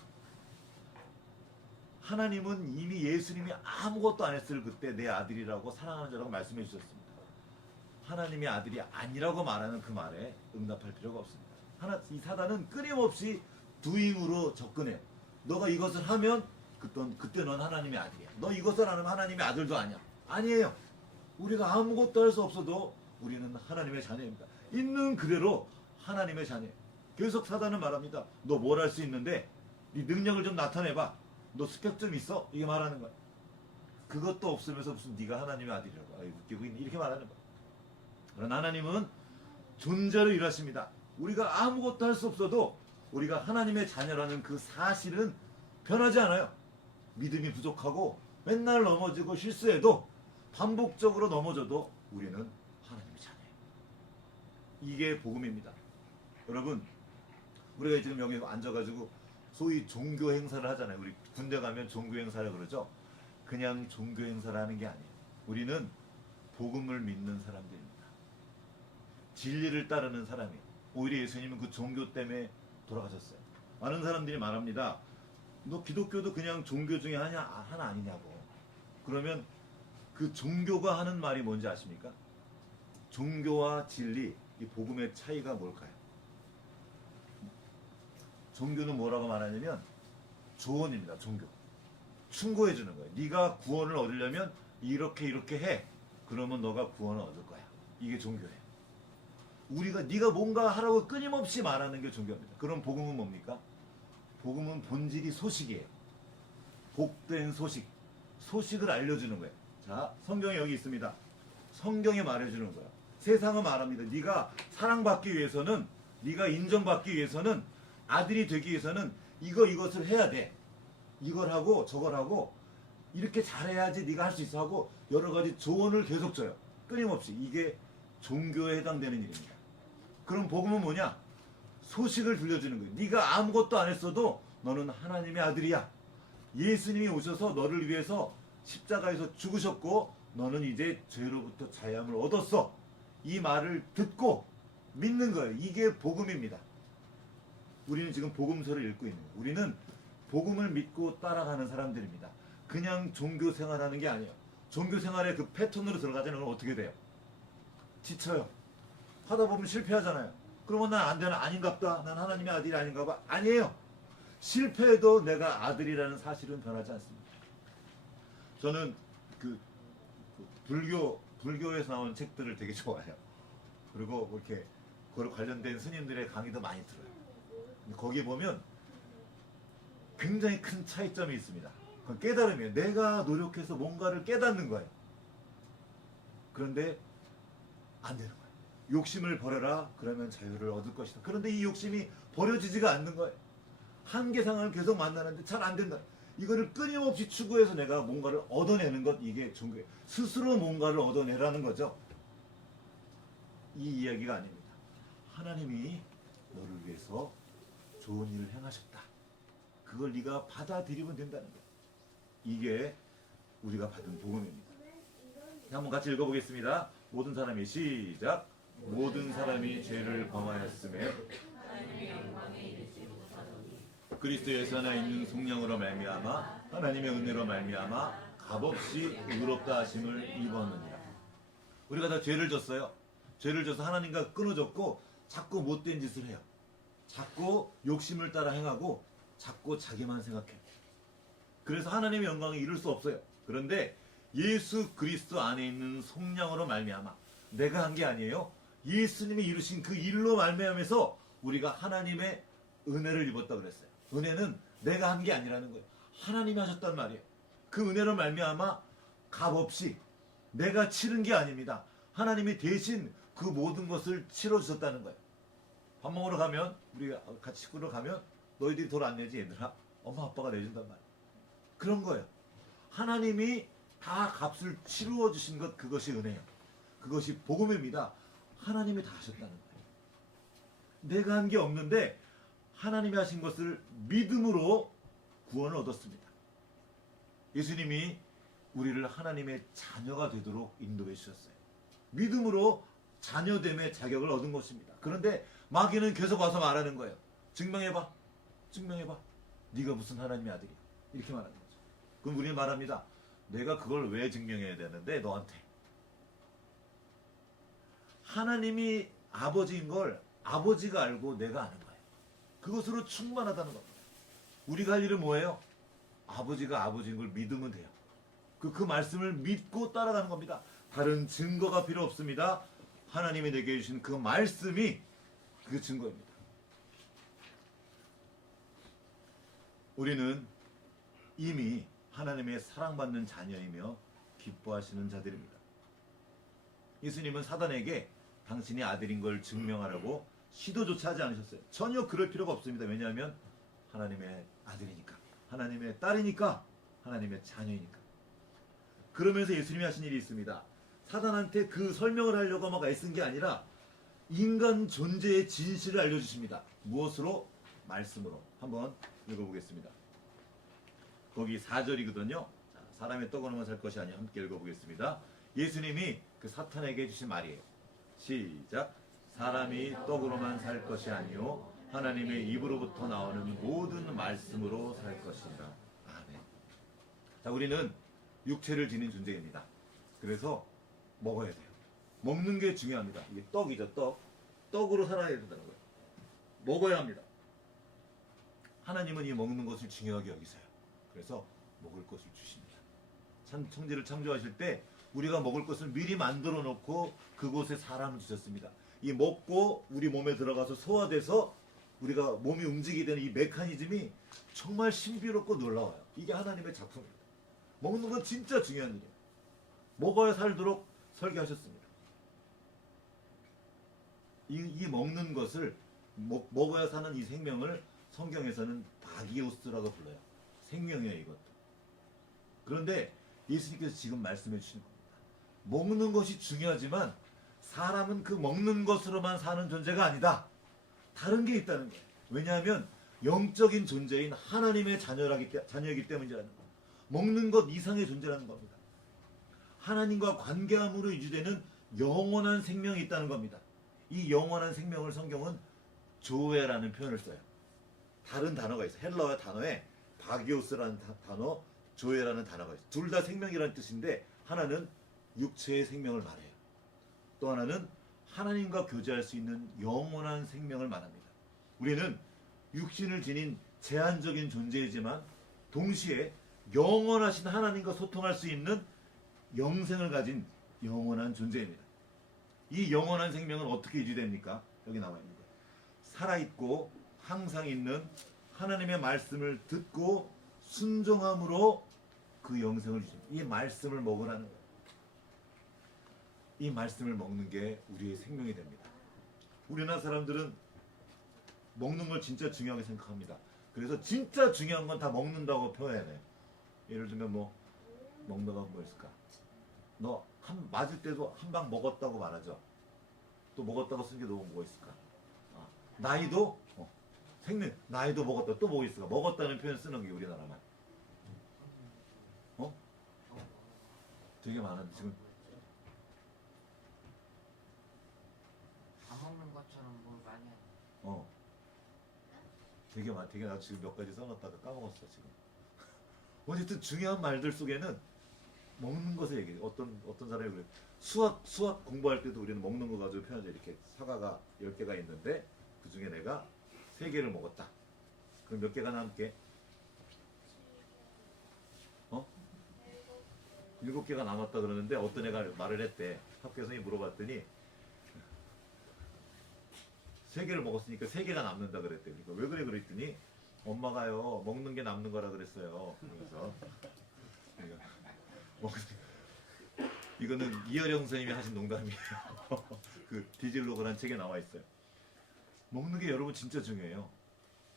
하나님은 이미 예수님이 아무것도 안 했을 그때 내 아들이라고 사랑하는 자라고 말씀해 주셨습니다. 하나님의 아들이 아니라고 말하는 그 말에 응답할 필요가 없습니다. 이 사단은 끊임없이 두잉으로 접근해요. 너가 이것을 하면 그때 넌 하나님의 아들이야. 너 이것을 안 하면 하나님의 아들도 아니야. 아니에요. 우리가 아무것도 할 수 없어도 우리는 하나님의 자녀입니다. 있는 그대로 하나님의 자녀예요. 계속 사단은 말합니다. 너 뭘 할 수 있는데 네 능력을 좀 나타내봐. 너 스펙 좀 있어? 이게 말하는 거야. 그것도 없으면서 무슨 네가 하나님의 아들이라고 웃기고 있니? 이렇게 말하는 거야. 그러나 하나님은 존재로 일하십니다. 우리가 아무것도 할 수 없어도 우리가 하나님의 자녀라는 그 사실은 변하지 않아요. 믿음이 부족하고 맨날 넘어지고 실수해도 반복적으로 넘어져도 우리는 하나님의 자녀예요. 이게 복음입니다. 여러분, 우리가 지금 여기 앉아가지고 소위 종교 행사를 하잖아요. 우리 군대 가면 종교 행사를 그러죠. 그냥 종교 행사를 하는 게 아니에요. 우리는 복음을 믿는 사람들입니다. 진리를 따르는 사람이에요. 오히려 예수님은 그 종교 때문에 돌아가셨어요. 많은 사람들이 말합니다. 너 기독교도 그냥 종교 중에 하나 아니냐고. 그러면 그 종교가 하는 말이 뭔지 아십니까? 종교와 진리, 이 복음의 차이가 뭘까요? 종교는 뭐라고 말하냐면 조언입니다. 종교. 충고해 주는 거예요. 네가 구원을 얻으려면 이렇게 해. 그러면 너가 구원을 얻을 거야. 이게 종교예요. 우리가 네가 뭔가 하라고 끊임없이 말하는 게 종교입니다. 그럼 복음은 뭡니까? 복음은 본질이 소식이에요. 복된 소식. 소식을 알려주는 거예요. 자, 성경에 여기 있습니다. 성경에 말해주는 거예요. 세상은 말합니다. 네가 사랑받기 위해서는, 네가 인정받기 위해서는, 아들이 되기 위해서는 이것을 해야 돼. 이걸 하고 저걸 하고 이렇게 잘해야지 네가 할 수 있어 하고 여러 가지 조언을 계속 줘요. 끊임없이. 이게 종교에 해당되는 일입니다. 그럼 복음은 뭐냐? 소식을 들려주는 거예요. 네가 아무것도 안 했어도 너는 하나님의 아들이야. 예수님이 오셔서 너를 위해서 십자가에서 죽으셨고 너는 이제 죄로부터 자유함을 얻었어. 이 말을 듣고 믿는 거예요. 이게 복음입니다. 우리는 지금 복음서를 읽고 있는 거예요. 우리는 복음을 믿고 따라가는 사람들입니다. 그냥 종교 생활하는 게 아니에요. 종교 생활의 그 패턴으로 들어가자면 어떻게 돼요? 지쳐요. 하다 보면 실패하잖아요. 그러면 난 안 되나? 아닌갑다. 난 하나님의 아들이 아닌가 봐. 아니에요. 실패해도 내가 아들이라는 사실은 변하지 않습니다. 저는 불교에서 나온 책들을 되게 좋아해요. 그리고 이렇게 그걸 관련된 스님들의 강의도 많이 들어요. 거기에 보면 굉장히 큰 차이점이 있습니다. 그건 깨달음이에요. 내가 노력해서 뭔가를 깨닫는 거예요. 그런데 안 되는 거예요. 욕심을 버려라. 그러면 자유를 얻을 것이다. 그런데 이 욕심이 버려지지가 않는 거예요. 한계상을 계속 만나는데 잘 안 된다. 이거를 끊임없이 추구해서 내가 뭔가를 얻어내는 것, 이게 종교예요. 스스로 뭔가를 얻어내라는 거죠. 이 이야기가 아닙니다. 하나님이 너를 위해서 좋은 일을 행하셨다. 그걸 네가 받아들이면 된다는 거예요. 이게 우리가 받은 복음입니다. 한번 같이 읽어보겠습니다. 모든 사람이 시작. 모든 사람이 죄를 범하였음에 그리스도에서 하나 있는 속량으로 말미암아 하나님의 은혜로 말미암아 값없이 의롭다 하심을 입었느니라. 우리가 다 죄를 졌어요. 죄를 져서 하나님과 끊어졌고 자꾸 못된 짓을 해요. 자꾸 욕심을 따라 행하고 자꾸 자기만 생각해요. 그래서 하나님의 영광을 이룰 수 없어요. 그런데 예수 그리스도 안에 있는 속량으로 말미암아, 내가 한 게 아니에요. 예수님이 이루신 그 일로 말미암아서 우리가 하나님의 은혜를 입었다 그랬어요. 은혜는 내가 한 게 아니라는 거예요. 하나님이 하셨단 말이에요. 그 은혜로 말미암아 값없이 내가 치른 게 아닙니다. 하나님이 대신 그 모든 것을 치러주셨다는 거예요. 밥 먹으러 가면 우리 같이 식구로 가면 너희들이 돈 안 내지 얘들아. 엄마 아빠가 내준단 말이야. 그런 거예요. 하나님이 다 값을 치루어 주신 것 그것이 은혜예요. 그것이 복음입니다. 하나님이 다 하셨다는 거예요. 내가 한 게 없는데 하나님이 하신 것을 믿음으로 구원을 얻었습니다. 예수님이 우리를 하나님의 자녀가 되도록 인도해 주셨어요. 믿음으로 자녀됨의 자격을 얻은 것입니다. 그런데 마귀는 계속 와서 말하는 거예요. 증명해봐. 증명해봐. 네가 무슨 하나님의 아들이야. 이렇게 말하는 거죠. 그럼 우리는 말합니다. 내가 그걸 왜 증명해야 되는데 너한테. 하나님이 아버지인 걸 아버지가 알고 내가 아는 거예요. 그것으로 충만하다는 겁니다. 우리가 할 일은 뭐예요? 아버지가 아버지인 걸 믿으면 돼요. 그 말씀을 믿고 따라가는 겁니다. 다른 증거가 필요 없습니다. 하나님이 내게 주신 그 말씀이 그 증거입니다. 우리는 이미 하나님의 사랑받는 자녀이며 기뻐하시는 자들입니다. 예수님은 사단에게 당신이 아들인 걸 증명하려고 시도조차 하지 않으셨어요. 전혀 그럴 필요가 없습니다. 왜냐하면 하나님의 아들이니까, 하나님의 딸이니까, 하나님의 자녀이니까. 그러면서 예수님이 하신 일이 있습니다. 사단한테 그 설명을 하려고 막 애쓴 게 아니라 인간 존재의 진실을 알려주십니다. 무엇으로? 말씀으로. 한번 읽어보겠습니다. 거기 4절이거든요. 사람의 떡으로만 살 것이 아니라 함께 읽어보겠습니다. 예수님이 그 사탄에게 해주신 말이에요. 시작. 사람이 떡으로만 살 것이 아니요 하나님의 입으로부터 나오는 모든 말씀으로 살 것이다. 아멘. 자, 우리는 육체를 지닌 존재입니다. 그래서 먹어야 돼요. 먹는 게 중요합니다. 이게 떡이죠, 떡. 떡으로 살아야 된다는 거예요. 먹어야 합니다. 하나님은 이 먹는 것을 중요하게 여기세요. 그래서 먹을 것을 주십니다. 천지를 창조하실 때 우리가 먹을 것을 미리 만들어 놓고 그곳에 사람을 주셨습니다. 이 먹고 우리 몸에 들어가서 소화돼서 우리가 몸이 움직이게 되는 이 메커니즘이 정말 신비롭고 놀라워요. 이게 하나님의 작품입니다. 먹는 건 진짜 중요한 일이에요. 먹어야 살도록 설계하셨습니다. 이 먹는 것을 먹어야 사는 이 생명을 성경에서는 바기오스라고 불러요. 생명이에요, 이것도. 그런데 예수님께서 지금 말씀해 주시는 겁니다. 먹는 것이 중요하지만 사람은 그 먹는 것으로만 사는 존재가 아니다. 다른 게 있다는 거예요. 왜냐하면 영적인 존재인 하나님의 자녀이기 때문이라는 거예요. 먹는 것 이상의 존재라는 겁니다. 하나님과 관계함으로 유지되는 영원한 생명이 있다는 겁니다. 이 영원한 생명을 성경은 조에라는 표현을 써요. 다른 단어가 있어요. 헬라어 단어에 바기오스라는 단어, 조에라는 단어가 있어요. 둘 다 생명이라는 뜻인데 하나는 육체의 생명을 말해요. 또 하나는 하나님과 교제할 수 있는 영원한 생명을 말합니다. 우리는 육신을 지닌 제한적인 존재이지만 동시에 영원하신 하나님과 소통할 수 있는 영생을 가진 영원한 존재입니다. 이 영원한 생명은 어떻게 유지됩니까? 여기 나와 있는 거예요. 살아있고 항상 있는 하나님의 말씀을 듣고 순종함으로 그 영생을 주십니다. 이 말씀을 먹으라는 거예요. 이 말씀을 먹는 게 우리의 생명이 됩니다. 우리나라 사람들은 먹는 걸 진짜 중요하게 생각합니다. 그래서 진짜 중요한 건 다 먹는다고 표현해요. 예를 들면 뭐 먹는다고 뭐 있을까? 너 맞을 때도 한 방 먹었다고 말하죠. 또 먹었다고 쓴 게 너무 뭐 있을까? 나이도 생명 나이도 먹었다. 또 뭐 있을까? 먹었다는 표현 쓰는 게 우리나라만. 되게 많은데 지금 다 먹는 것처럼 뭘 많이 하네. 되게 나 지금 몇 가지 써놨다가 까먹었어 지금. 어쨌든 중요한 말들 속에는 먹는 것을 얘기해. 어떤 사람이 그래. 수학 공부할 때도 우리는 먹는 거 가지고 표현하죠. 이렇게 사과가 10개가 있는데 그 중에 내가 3개를 먹었다. 그럼 몇 개가 남게? 7개가 남았다 그러는데 어떤 애가 말을 했대. 학교에서 물어봤더니 3개를 먹었으니까 3개가 남는다 그랬대. 그러니까 왜 그래 그랬더니 엄마가요 먹는 게 남는 거라 그랬어요. 그래서 이거는 이어령 선생님이 하신 농담이에요. 그 디질로그란 책에 나와 있어요. 먹는 게 여러분 진짜 중요해요.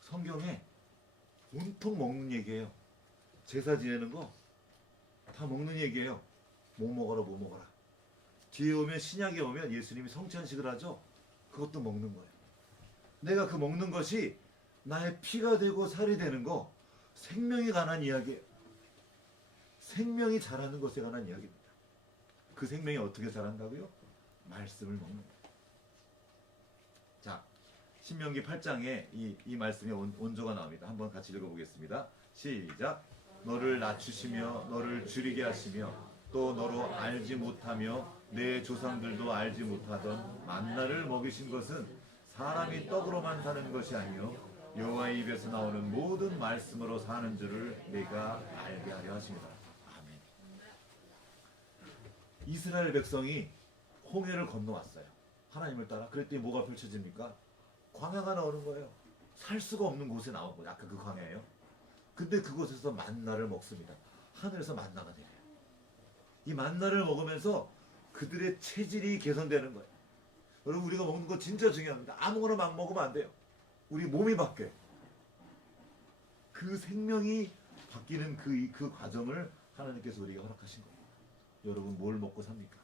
성경에 온통 먹는 얘기예요. 제사 지내는 거 다 먹는 얘기예요. 뭐 먹어라 뭐 먹어라. 뒤에 오면 신약에 오면 예수님이 성찬식을 하죠. 그것도 먹는 거예요. 내가 그 먹는 것이 나의 피가 되고 살이 되는 거, 생명에 관한 이야기예요. 생명이 자라는 것에 관한 이야기입니다. 그 생명이 어떻게 자란다고요? 말씀을 먹는 거예요. 자, 신명기 8장에 이 말씀의 온조가 나옵니다. 한번 같이 읽어보겠습니다. 시작. 너를 낮추시며 너를 줄이게 하시며 또 너로 알지 못하며 내 조상들도 알지 못하던 만나를 먹이신 것은 사람이 떡으로만 사는 것이 아니요 여호와의 입에서 나오는 모든 말씀으로 사는 줄을 내가 알게 하려 하십니다. 아멘. 이스라엘 백성이 홍해를 건너왔어요. 하나님을 따라. 그랬더니 뭐가 펼쳐집니까? 광야가 나오는 거예요. 살 수가 없는 곳에 나온 거예요. 아까 그 광야예요. 근데 그곳에서 만나를 먹습니다. 하늘에서 만나가 내려요. 이 만나를 먹으면서 그들의 체질이 개선되는 거예요. 여러분, 우리가 먹는 거 진짜 중요합니다. 아무거나 막 먹으면 안 돼요. 우리 몸이 바뀌어요. 그 생명이 바뀌는 그 과정을 하나님께서 우리에게 허락하신 거예요. 여러분, 뭘 먹고 삽니까?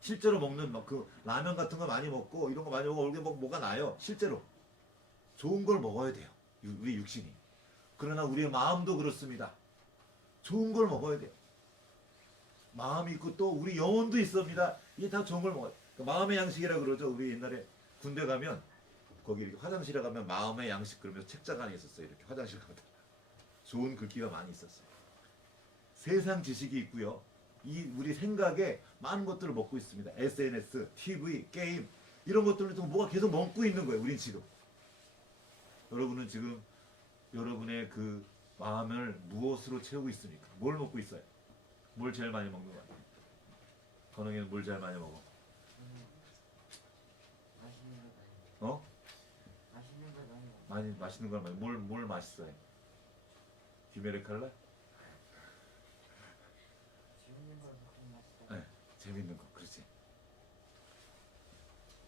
실제로 먹는 막 그 라면 같은 거 많이 먹고 이런 거 많이 먹고 얼굴에 뭐가 나요. 실제로 좋은 걸 먹어야 돼요. 우리 육신이. 그러나 우리의 마음도 그렇습니다. 좋은 걸 먹어야 돼요. 마음이 있고 또 우리 영혼도 있습니다. 이게 다 좋은 걸 먹어요. 그러니까 마음의 양식이라 그러죠. 우리 옛날에 군대 가면 거기 이렇게 화장실에 가면 마음의 양식 그러면서 책자가 하나 있었어요. 이렇게 화장실 가면 좋은 글귀가 많이 있었어요. 세상 지식이 있고요. 우리 생각에 많은 것들을 먹고 있습니다. SNS, TV, 게임 이런 것들을 또 뭐가 계속 먹고 있는 거예요. 우린 지금. 여러분은 지금 여러분의 그 마음을 무엇으로 채우고 있습니까? 뭘 먹고 있어요? 뭘 제일 많이 먹는 거 같아요? 건영이는 뭘 제일 많이 먹어? 맛있는 거 많이 어? 맛있는 거 많이 먹어. 맛있는 걸 많이 뭘 맛있어해? 귀메르칼라? 재밌는 거 먹으면 맛있다. 네, 재밌는 거, 그렇지.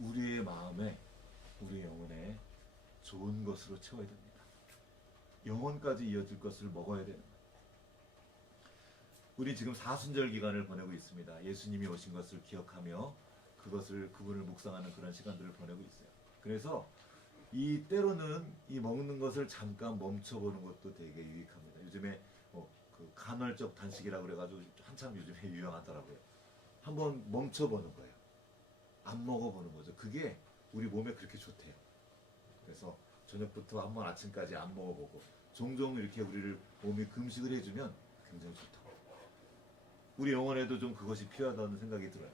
우리의 마음에, 우리의 영혼에 좋은 것으로 채워야 됩니다. 영혼까지 이어질 것을 먹어야 되는 거예요. 우리 지금 사순절 기간을 보내고 있습니다. 예수님이 오신 것을 기억하며 그분을 묵상하는 그런 시간들을 보내고 있어요. 그래서 때로는 이 먹는 것을 잠깐 멈춰보는 것도 되게 유익합니다. 요즘에 그 간헐적 단식이라고 그래가지고 한참 요즘에 유행하더라고요. 한번 멈춰보는 거예요. 안 먹어보는 거죠. 그게 우리 몸에 그렇게 좋대요. 그래서 저녁부터 한번 아침까지 안 먹어보고 종종 이렇게 우리를 몸이 금식을 해주면 굉장히 좋다고. 우리 영혼에도 좀 그것이 필요하다는 생각이 들어요.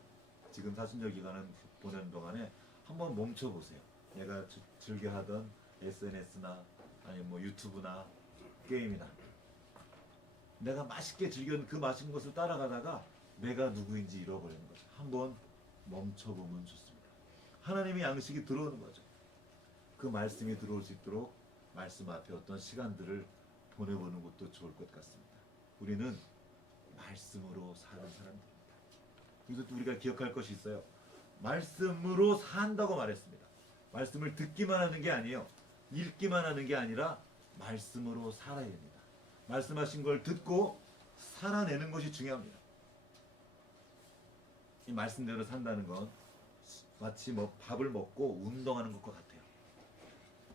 지금 사순절 기간을 보내는 동안에 한번 멈춰보세요. 내가 즐겨 하던 SNS나 아니면 뭐 유튜브나 게임이나 내가 맛있게 즐겼는 그 맛있는 것을 따라가다가 내가 누구인지 잃어버리는 거죠. 한번 멈춰보면 좋습니다. 하나님의 양식이 들어오는 거죠. 그 말씀이 들어올 수 있도록 말씀 앞에 어떤 시간들을 보내보는 것도 좋을 것 같습니다. 우리는 말씀으로 사는 사람들입니다. 여기서 또 우리가 기억할 것이 있어요. 말씀으로 산다고 말했습니다. 말씀을 듣기만 하는 게 아니에요. 읽기만 하는 게 아니라 말씀으로 살아야 됩니다. 말씀하신 걸 듣고 살아내는 것이 중요합니다. 이 말씀대로 산다는 건 마치 밥을 먹고 운동하는 것과 같아요.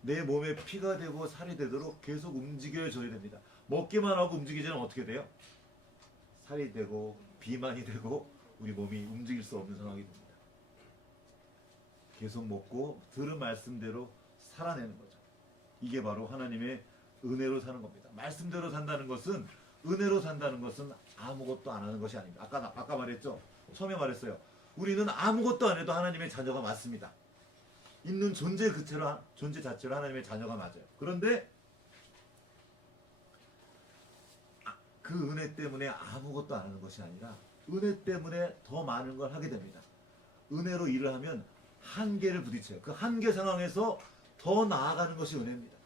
내 몸에 피가 되고 살이 되도록 계속 움직여줘야 됩니다. 먹기만 하고 움직이지 않으면 어떻게 돼요? 살이 되고 비만이 되고 우리 몸이 움직일 수 없는 상황이 됩니다. 계속 먹고 들은 말씀대로 살아내는 거죠. 이게 바로 하나님의 은혜로 사는 겁니다. 말씀대로 산다는 것은, 은혜로 산다는 것은 아무것도 안 하는 것이 아닙니다. 아까 말했죠? 처음에 말했어요. 우리는 아무것도 안 해도 하나님의 자녀가 맞습니다. 있는 존재 자체로 하나님의 자녀가 맞아요. 그런데 그 은혜 때문에 아무것도 안 하는 것이 아니라 은혜 때문에 더 많은 걸 하게 됩니다. 은혜로 일을 하면 한계를 부딪혀요. 그 한계 상황에서 더 나아가는 것이 은혜입니다.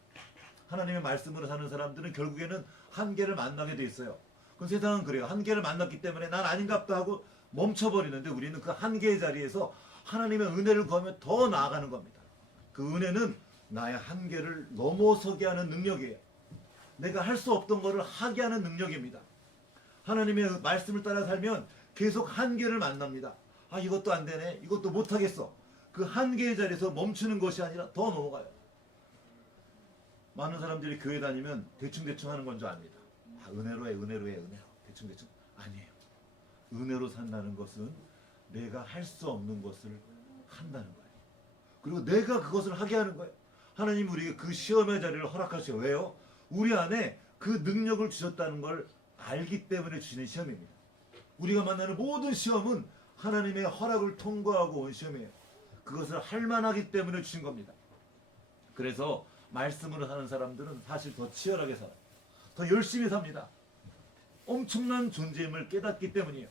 하나님의 말씀으로 사는 사람들은 결국에는 한계를 만나게 돼 있어요. 그 세상은 그래요. 한계를 만났기 때문에 난 아닌갑다 하고 멈춰버리는데 우리는 그 한계의 자리에서 하나님의 은혜를 구하며 더 나아가는 겁니다. 그 은혜는 나의 한계를 넘어서게 하는 능력이에요. 내가 할 수 없던 것을 하게 하는 능력입니다. 하나님의 말씀을 따라 살면 계속 한계를 만납니다. 아, 이것도 안 되네, 이것도 못하겠어. 그 한계의 자리에서 멈추는 것이 아니라 더 넘어가요. 많은 사람들이 교회 다니면 대충대충 하는 건 줄 압니다. 아, 은혜로 해, 은혜로 해, 은혜로. 대충대충. 아니에요. 은혜로 산다는 것은 내가 할 수 없는 것을 한다는 거예요. 그리고 내가 그것을 하게 하는 거예요. 하나님 우리에게 그 시험의 자리를 허락하셔요. 왜요? 우리 안에 그 능력을 주셨다는 걸 알기 때문에 주시는 시험입니다. 우리가 만나는 모든 시험은 하나님의 허락을 통과하고 온 시험이에요. 그것을 할 만하기 때문에 주신 겁니다. 그래서 말씀으로 사는 사람들은 사실 더 치열하게 살아요. 더 열심히 삽니다. 엄청난 존재임을 깨닫기 때문이에요.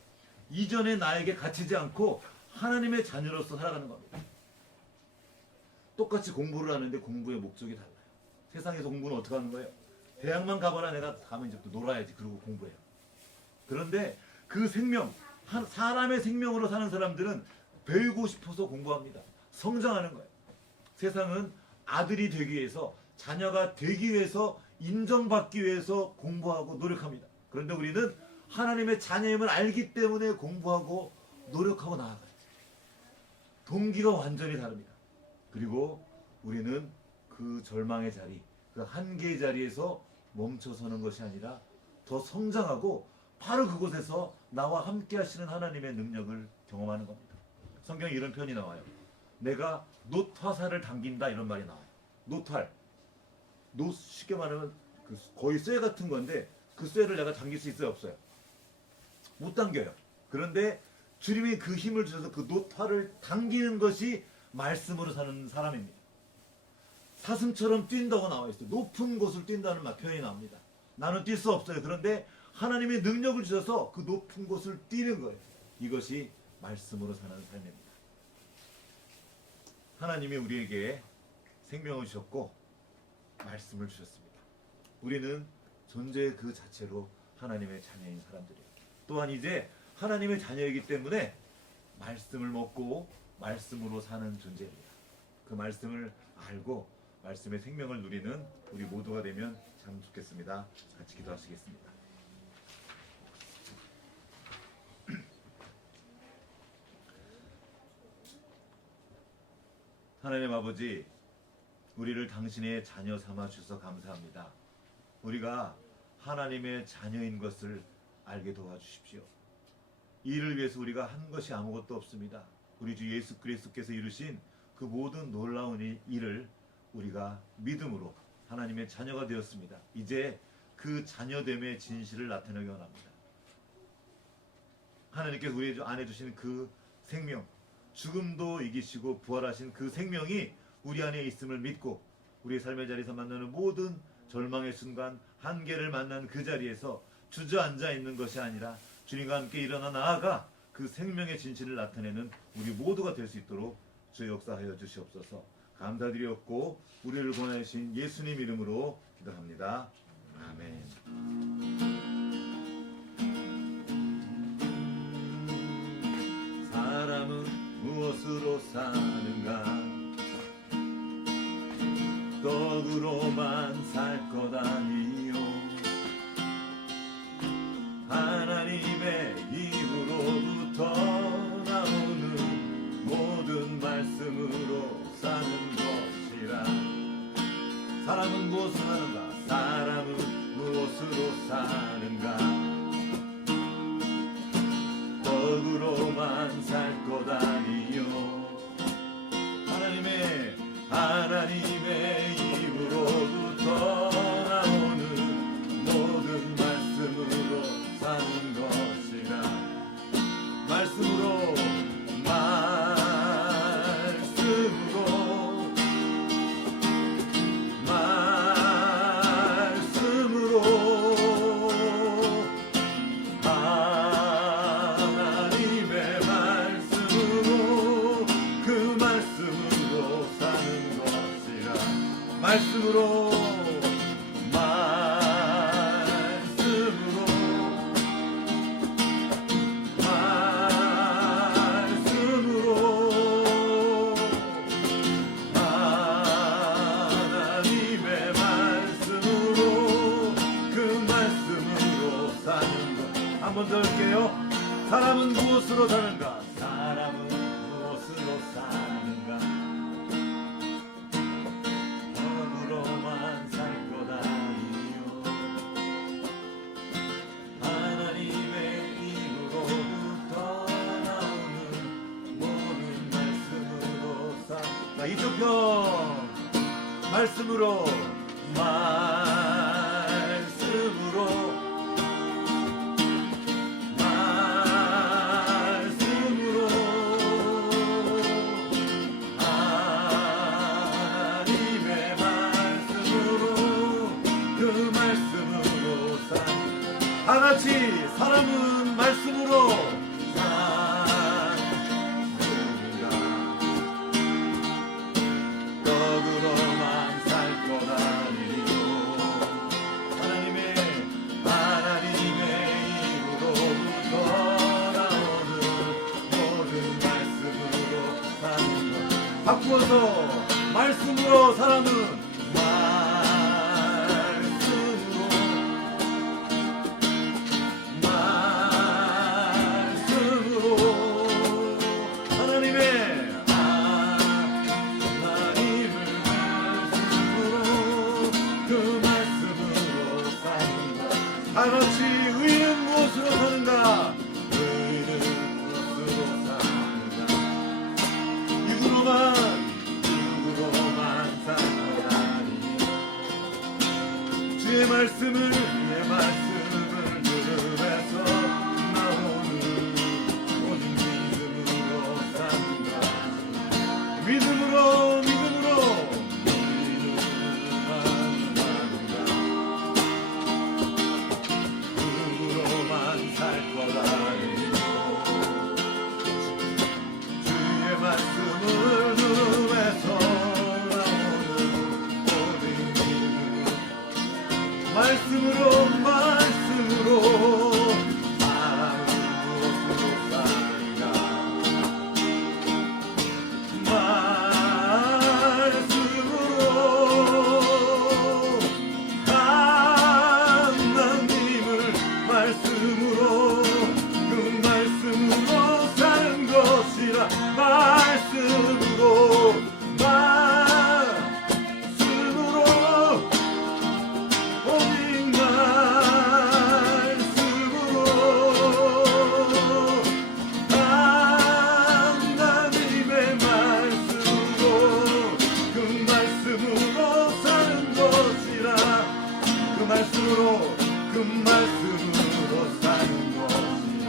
이전에 나에게 갇히지 않고 하나님의 자녀로서 살아가는 겁니다. 똑같이 공부를 하는데 공부의 목적이 달라요. 세상에서 공부는 어떻게 하는 거예요? 대학만 가봐라. 내가 가면 이제 또 놀아야지. 그리고 공부해요. 그런데 그 생명, 사람의 생명으로 사는 사람들은 배우고 싶어서 공부합니다. 성장하는 거예요. 세상은 아들이 되기 위해서, 자녀가 되기 위해서, 인정받기 위해서 공부하고 노력합니다. 그런데 우리는 하나님의 자녀임을 알기 때문에 공부하고 노력하고 나아가요. 동기가 완전히 다릅니다. 그리고 우리는 그 절망의 자리, 그 한계의 자리에서 멈춰서는 것이 아니라 더 성장하고 바로 그곳에서 나와 함께 하시는 하나님의 능력을 경험하는 겁니다. 성경에 이런 표현이 나와요. 내가 놋화살을 당긴다, 이런 말이 나와요. 놋활. 쉽게 말하면 거의 쇠 같은 건데 그 쇠를 내가 당길 수 있어요, 없어요? 못 당겨요. 그런데 주님이 그 힘을 주셔서 그 놋활을 당기는 것이 말씀으로 사는 사람입니다. 사슴처럼 뛴다고 나와 있어요. 높은 곳을 뛴다는 표현이 나옵니다. 나는 뛸 수 없어요. 그런데 하나님의 능력을 주셔서 그 높은 곳을 뛰는 거예요. 이것이 말씀으로 사는 삶입니다. 하나님이 우리에게 생명을 주셨고 말씀을 주셨습니다. 우리는 존재 그 자체로 하나님의 자녀인 사람들이에요. 또한 이제 하나님의 자녀이기 때문에 말씀을 먹고 말씀으로 사는 존재입니다. 그 말씀을 알고 말씀의 생명을 누리는 우리 모두가 되면 참 좋겠습니다. 같이 기도하시겠습니다. 하나님 아버지, 우리를 당신의 자녀 삼아 주셔서 감사합니다. 우리가 하나님의 자녀인 것을 알게 도와주십시오. 이를 위해서 우리가 한 것이 아무것도 없습니다. 우리 주 예수 그리스도께서 이루신 그 모든 놀라운 일을 우리가 믿음으로 하나님의 자녀가 되었습니다. 이제 그 자녀됨의 진실을 나타내기 원합니다. 하나님께서 우리 안에 주신 그 생명, 죽음도 이기시고 부활하신 그 생명이 우리 안에 있음을 믿고 우리의 삶의 자리에서 만나는 모든 절망의 순간, 한계를 만난 그 자리에서 주저앉아 있는 것이 아니라 주님과 함께 일어나 나아가 그 생명의 진실을 나타내는 우리 모두가 될 수 있도록 주 역사하여 주시옵소서. 감사드리옵고 우리를 권하신 예수님 이름으로 기도합니다. 아멘. 사람은 무엇으로 사는가? 떡으로만 살 것 아니요, 하나님의 입으로부터 나오는 모든 말씀으로 사는 것이라. 사람은 무엇을 하는가? 사람은 무엇으로 사는가? 떡으로만 살 것 아니요, 하나님의 입으로부터 나오는 모든 말씀으로 사는 것이라. 말씀으로 하나님의 말씀으로 그 말씀으로 사는 것이라. 말씀으로 말씀으로 자, 이쪽 편 말씀으로 하나님의 말씀으로 그 말씀으로 다 같이 사람은 말씀으로 삽니다. 떡으로만 살 것 아니요 하나님의 입으로부터 나오는 모든 말씀으로 사는 것. 바꾸어서 말씀으로 사람은 다같이 의인은 무엇으로 사는가? 의인은 무엇으로 사는가? 육으로만 살 것 아니 주의 말씀을 들음에서 나오는 오직 믿음으로 사는가? 믿음으로 말씀으로 사람은 무엇으로 사는가? 말씀으로 그 말씀으로 사는 것이라. 말씀으로 그 말씀으로 사는 것이라.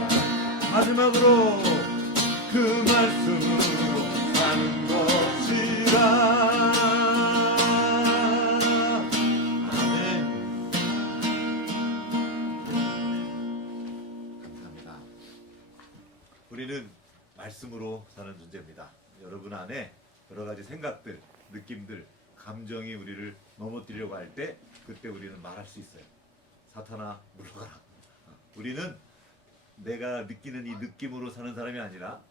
마지막으로 그 말씀으로 사는 것이라. 아멘. 감사합니다. 우리는 말씀으로 사는 존재입니다. 여러분 안에 여러 가지 생각들, 느낌들, 감정이 우리를 넘어뜨리려고 할 때 그때 우리는 말할 수 있어요. 사탄아 물러가라. 우리는 내가 느끼는 이 느낌으로 사는 사람이 아니라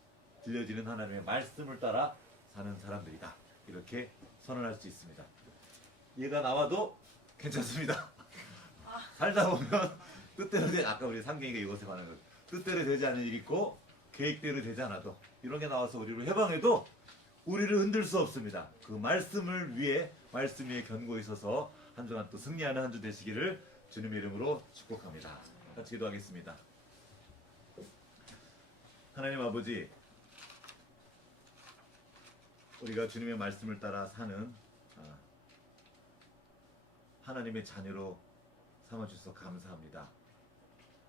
들려지는 하나님의 말씀을 따라 사는 사람들이다. 이렇게 선언할 수 있습니다. 얘가 나와도 괜찮습니다. 살다 보면 뜻대로 아까 우리 상경이가 이것에 관한 것 뜻대로 되지 않는 일이 있고 계획대로 되지 않아도 이런 게 나와서 우리를 해방해도 우리를 흔들 수 없습니다. 그 말씀을 위해 말씀 위에 견고히 서서 한 주간 또 승리하는 한 주 되시기를 주님의 이름으로 축복합니다. 같이 기도하겠습니다. 하나님 아버지, 우리가 주님의 말씀을 따라 사는 하나님의 자녀로 삼아주셔서 감사합니다.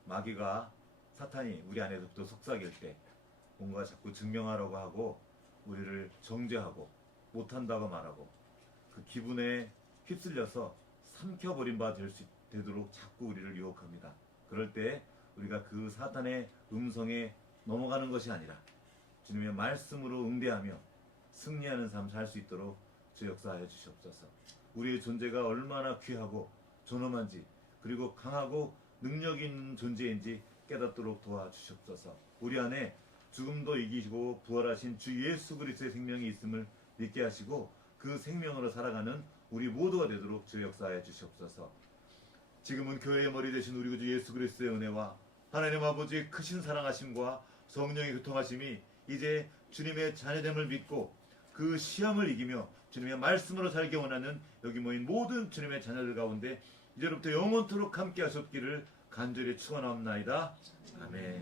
마귀가 사탄이 우리 안에서부터 속삭일 때 뭔가 자꾸 증명하려고 하고 우리를 정죄하고 못한다고 말하고 그 기분에 휩쓸려서 삼켜버린 바 되도록 자꾸 우리를 유혹합니다. 그럴 때 우리가 그 사탄의 음성에 넘어가는 것이 아니라 주님의 말씀으로 응대하며 승리하는 삶 살 수 있도록 주 역사하여 주시옵소서. 우리의 존재가 얼마나 귀하고 존엄한지 그리고 강하고 능력 있는 존재인지 깨닫도록 도와주시옵소서. 우리 안에 죽음도 이기시고 부활하신 주 예수 그리스도의 생명이 있음을 믿게 하시고 그 생명으로 살아가는 우리 모두가 되도록 주 역사하여 주시옵소서. 지금은 교회의 머리 되신 우리 구주 예수 그리스도의 은혜와 하나님 아버지의 크신 사랑하심과 성령의 교통하심이 이제 주님의 자녀됨을 믿고 그 시험을 이기며 주님의 말씀으로 살기 원하는 여기 모인 모든 주님의 자녀들 가운데 이제부터 영원토록 함께 하셨기를 간절히 축원하옵나이다. 아멘.